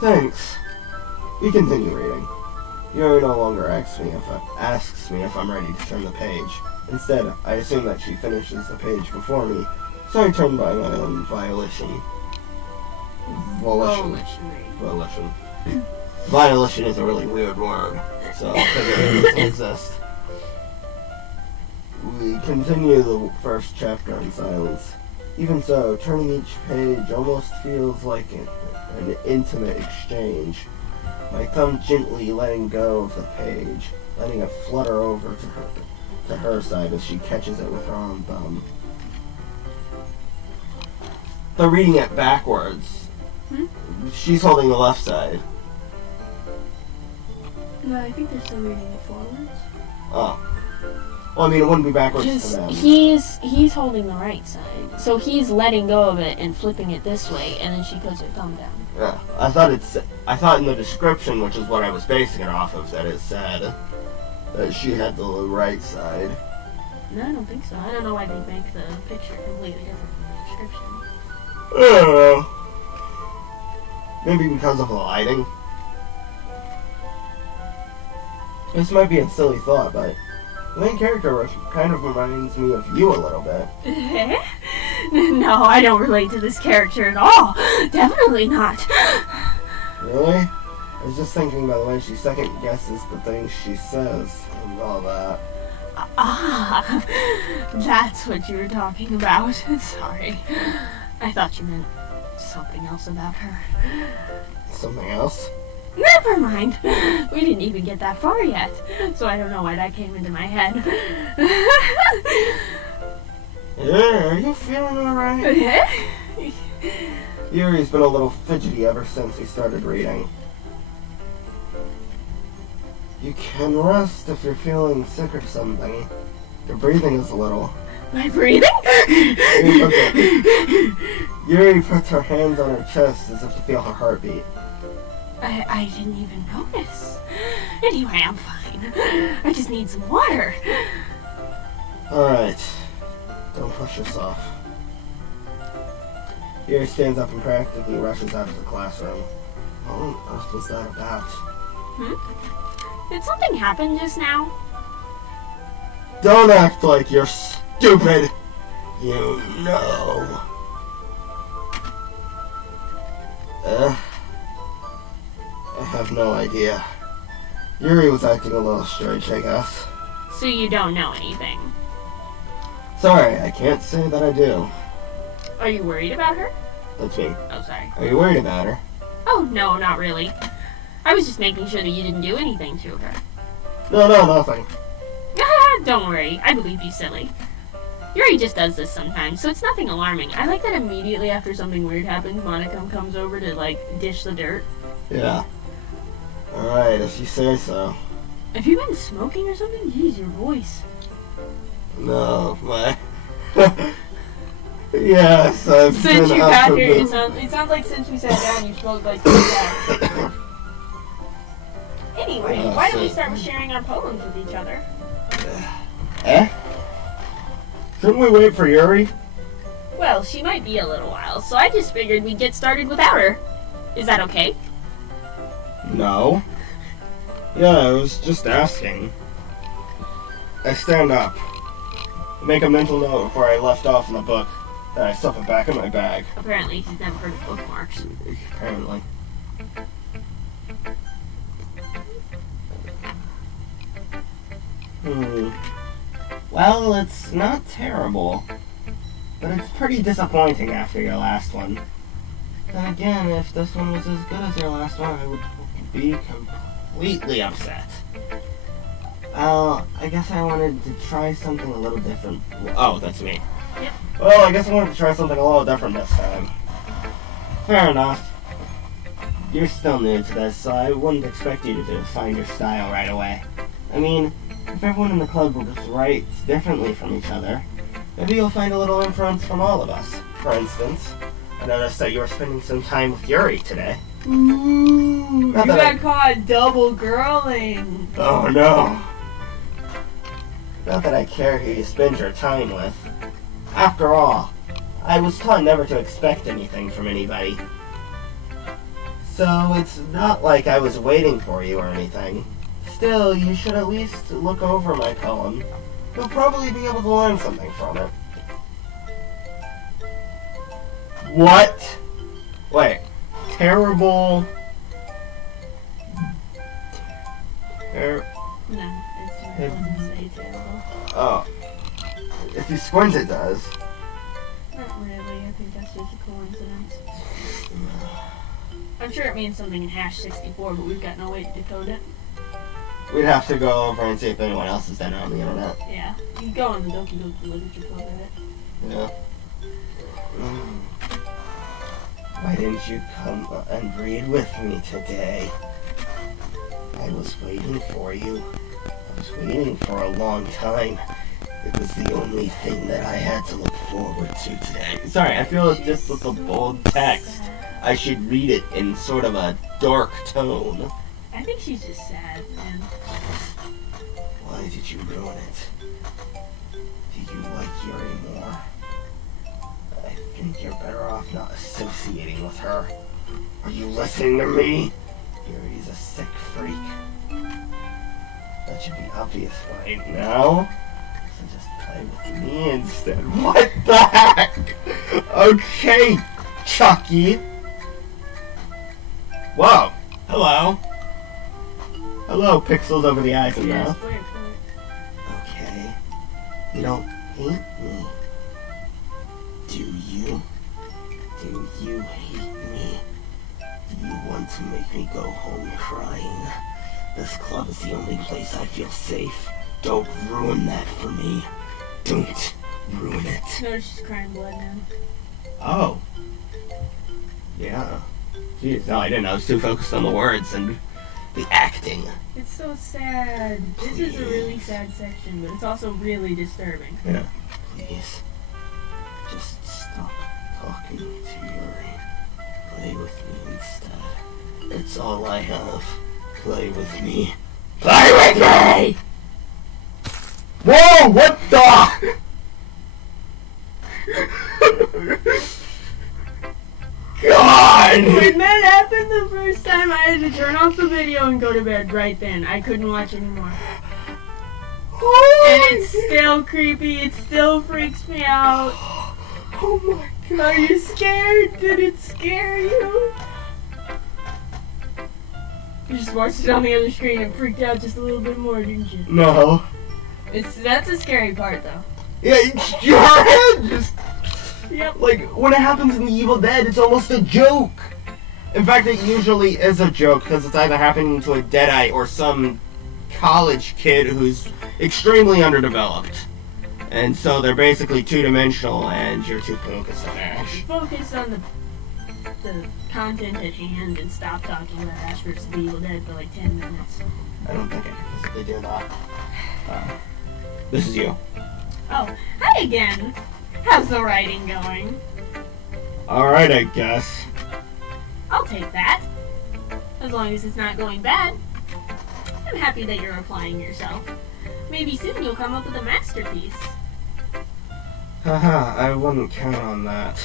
thanks. We continue reading. Yuri no longer asks me if I'm ready to turn the page. Instead, I assume that she finishes the page before me, so I turn by my own volition. Volition is a really weird word, so I'll figure it doesn't exist. We continue the first chapter in silence. Even so, turning each page almost feels like an intimate exchange. My thumb gently letting go of the page, letting it flutter over to her side as she catches it with her own thumb. They're reading it backwards. She's holding the left side. No, I think they're still reading it forwards. Oh. Well, I mean, it wouldn't be backwards Because to them. he's holding the right side, so he's letting go of it and flipping it this way, and then she puts her thumb down. Yeah, I thought in the description, which is what I was basing it off of, that it said that she had the right side. No, I don't think so. I don't know why they make the picture completely different from the description. I don't know. Maybe because of the lighting. This might be a silly thought, but the main character kind of reminds me of you a little bit. No, I don't relate to this character at all. Definitely not. Really? I was just thinking by the way she second guesses the things she says and all that. Ah, that's what you were talking about. Sorry. I thought you meant something else about her. Something else? Never mind. We didn't even get that far yet, so I don't know why that came into my head. Yeah, are you feeling alright? Yuri's been a little fidgety ever since he started reading. You can rest if you're feeling sick or something. Your breathing is a little. My breathing? Yuri puts her hands on her chest as if to feel her heartbeat. I didn't even notice. Anyway, I'm fine. I just need some water. Alright. Don't push yourself. Yuri stands up and practically rushes out of the classroom. What on earth was that about? Did something happen just now? Don't act like you're stupid! You know. I have no idea. Yuri was acting a little strange, I guess. So you don't know anything? Sorry, I can't say that I do. Are you worried about her? That's me. Oh, sorry. Are you worried about her? Oh, no, not really. I was just making sure that you didn't do anything to her. No, nothing. Don't worry, I believe you, silly. Yuri just does this sometimes, so it's nothing alarming. I like that immediately after something weird happens, Monica comes over to, like, dish the dirt. Yeah. Alright, if you say so. Have you been smoking or something? Jeez, your voice. No, my... Yes, I've Since been you up got to here, the- it sounds like since we sat down, you smoked like 3 bags. Anyway, why don't we start with sharing our poems with each other? Shouldn't we wait for Yuri? Well, she might be a little while, so I just figured we'd get started without her. Is that okay? No. Yeah, I was just asking. I stand up. Make a mental note before I left off in the book. Then I stuff it back in my bag. Apparently, he's never heard of bookmarks. Apparently. Well, it's not terrible. But it's pretty disappointing after your last one. Then again, if this one was as good as your last one, I would be completely upset. I guess I wanted to try something a little different. Oh, that's me. Yep. Well, I guess I wanted to try something a little different this time. Fair enough. You're still new to this, so I wouldn't expect you to find your style right away. I mean, if everyone in the club just writes differently from each other, maybe you'll find a little influence from all of us. For instance, I noticed that you were spending some time with Yuri today. Ooh, you Not that got caught double girling. Oh no. Not that I care who you spend your time with. After all, I was taught never to expect anything from anybody. So it's not like I was waiting for you or anything. Still, you should at least look over my poem. You'll probably be able to learn something from it. What? Wait. Terrible... No, it's not going to say terrible. Oh. If you squint, it does. Not really, I think that's just a coincidence. I'm sure it means something in hash 64, but we've got no way to decode it. We'd have to go over and see if anyone else has done it on the internet. Yeah, you can go on the Doki Literature Club of it. Yeah. Why didn't you come and read with me today? I was waiting for you. I was waiting for a long time. It was the only thing that I had to look forward to today. Sorry, I feel it's just with the bold text. I should read it in sort of a dark tone. I think she's just sad, man. Why did you ruin it? Do you like Yuri more? I think you're better off not associating with her. Are you listening to me? Yuri's a sick freak. That should be obvious right now. So just play with me instead. What the heck? Okay, Chucky. Whoa. Hello. Hello, pixels over the eyes and mouth. Okay. You don't hate me. Do you? Do you hate me? Do you want to make me go home crying? This club is the only place I feel safe. Don't ruin that for me. Don't ruin it. No, she's crying blood now. Oh. Yeah. Jeez, no, I didn't. I was too focused on the words and the acting. It's so sad. This is a really sad section, but it's also really disturbing. Yeah. Please. Just stop talking to Yuri. Play with me instead. It's all I have. Play with me. Play with me! Whoa! What the? God! When that happened the first time, I had to turn off the video and go to bed right then. I couldn't watch anymore. And it's still creepy. It still freaks me out. Oh my God. Are you scared? Did it scare you? You just watched it on the other screen and freaked out just a little bit more, didn't you? No. That's a scary part, though. Yeah, your head just... Yep. Like, when it happens in The Evil Dead, it's almost a joke. In fact, it usually is a joke, because it's either happening to a deadite or some college kid who's extremely underdeveloped. And so they're basically two-dimensional, and you're too focused on Ash. Focus on the content at hand and stop talking about Ash vs. The Evil Dead for like 10 minutes. I don't think I can physically do that. This is you. Oh, hi again. How's the writing going? Alright, I guess. I'll take that. As long as it's not going bad. I'm happy that you're applying yourself. Maybe soon you'll come up with a masterpiece. Haha, I wouldn't count on that.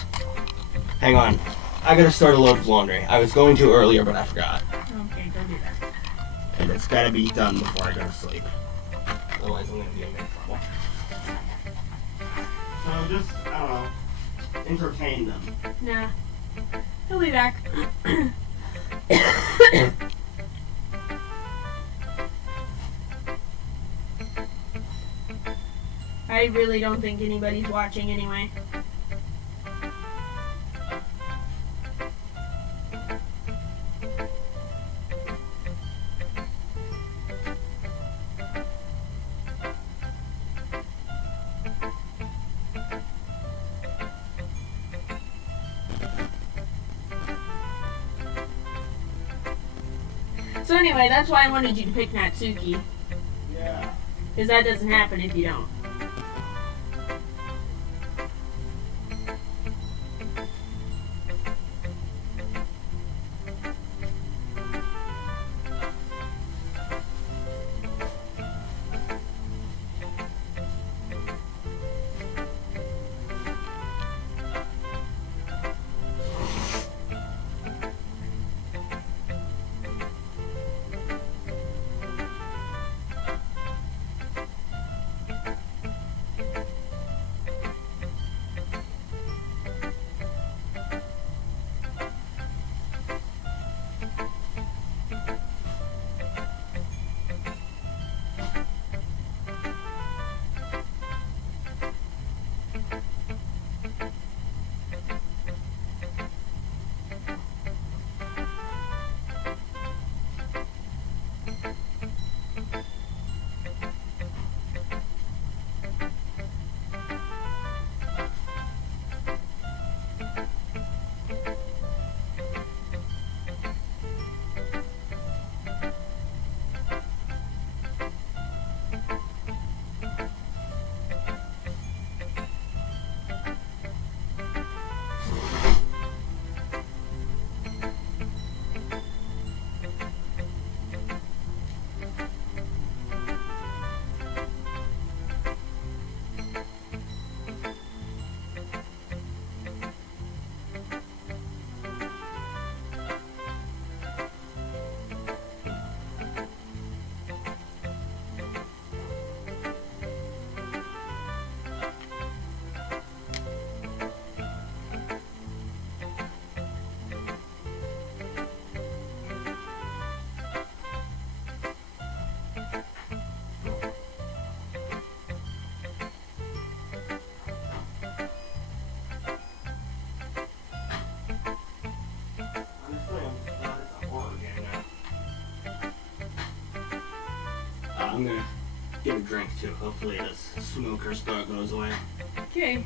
Hang on. I gotta start a load of laundry. I was going to earlier, but I forgot. Okay, go do that. And it's gotta be done before I go to sleep. Otherwise I'm gonna be in big trouble. So just, I don't know, entertain them. Nah. He'll be back. I really don't think anybody's watching anyway. So anyway, that's why I wanted you to pick Natsuki. Yeah. Because that doesn't happen if you don't. I'm gonna get a drink too. Hopefully this smoker's throat goes away. Okay.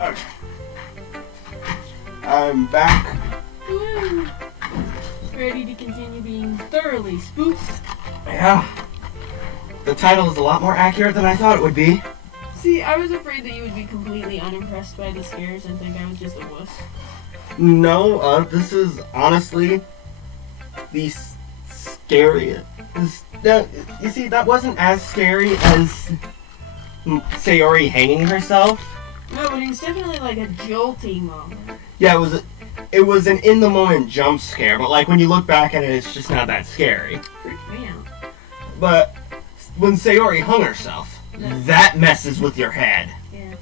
Okay. I'm back. Woo! Ready to continue being thoroughly spooked. Yeah. The title is a lot more accurate than I thought it would be. See, I was afraid that you would be completely unimpressed by the scares and think I was just a wuss. No, this is honestly the scariest. You see, that wasn't as scary as Sayori hanging herself. No, but it's definitely like a jolting moment. Yeah, it was an in-the-moment jump scare, but like when you look back at it, it's just not that scary. Freaked me out. But when Sayori hung herself, that messes with your head. Yeah.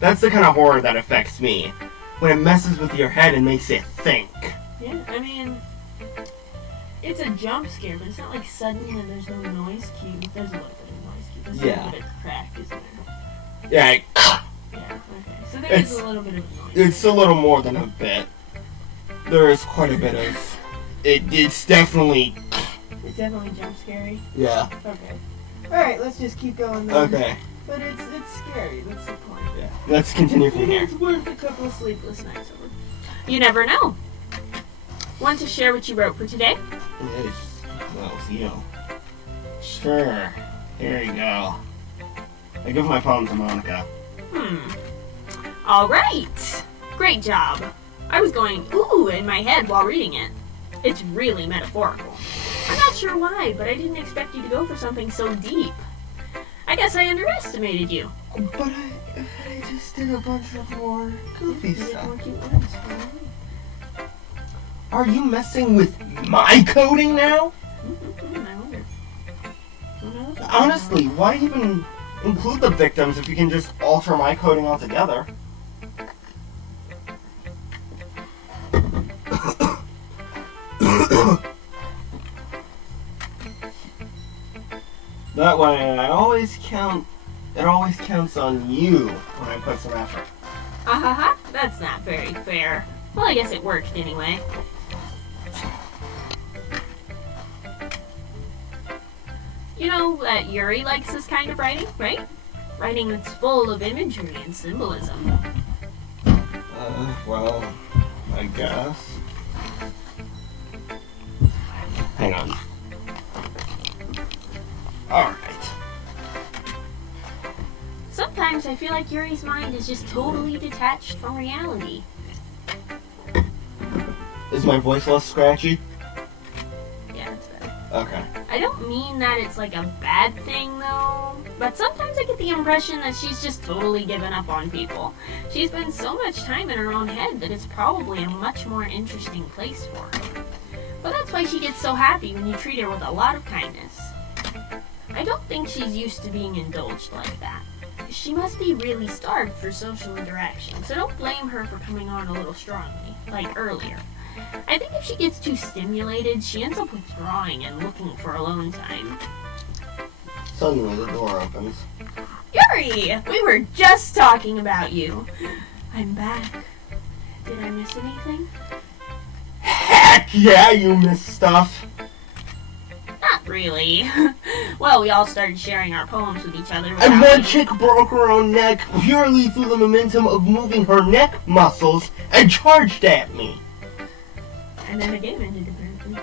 That's the kind of horror that affects me. When it messes with your head and makes you think. Yeah, I mean, it's a jump scare, but it's not like sudden and there's no noise cue. There's a little bit of noise cue. There's a little bit of crack, isn't there? Yeah, Yeah, okay. So there is a little bit of noise. it's a little more than a bit. There is quite a bit of... It's definitely... It's definitely jump scary? Yeah. Okay. Alright, let's just keep going then. Okay. But it's scary, that's the point. Yeah. Let's continue from here. It's worth a couple of sleepless nights over. You never know. Want to share what you wrote for today? Yes. Well, you. Sure. Here you go. I give my poem to Monica. All right. Great job. I was going, ooh, in my head while reading it. It's really metaphorical. I'm not sure why, but I didn't expect you to go for something so deep. I guess I underestimated you. But I just did a bunch of more goofy stuff. Are you messing with my coding now? Honestly, why even include the victims if you can just alter my coding altogether? That way, it always counts on you when I put some effort. Ahaha, that's not very fair. Well, I guess it worked anyway. You know that Yuri likes this kind of writing, right? Writing that's full of imagery and symbolism. Well, I guess. Hang on. Alright. Sometimes I feel like Yuri's mind is just totally detached from reality. Is my voice less scratchy? Yeah, that's better. Okay. I don't mean that it's like a bad thing though, but sometimes I get the impression that she's just totally given up on people. She spends so much time in her own head that it's probably a much more interesting place for her. But that's why she gets so happy when you treat her with a lot of kindness. I don't think she's used to being indulged like that. She must be really starved for social interaction, so don't blame her for coming on a little strongly, like earlier. I think if she gets too stimulated, she ends up withdrawing and looking for alone time. Suddenly the door opens. Yuri! We were just talking about you. I'm back. Did I miss anything? Heck yeah, you missed stuff! Not really. Well, we all started sharing our poems with each other. And one chick broke her own neck purely through the momentum of moving her neck muscles and charged at me. And then the game ended, apparently.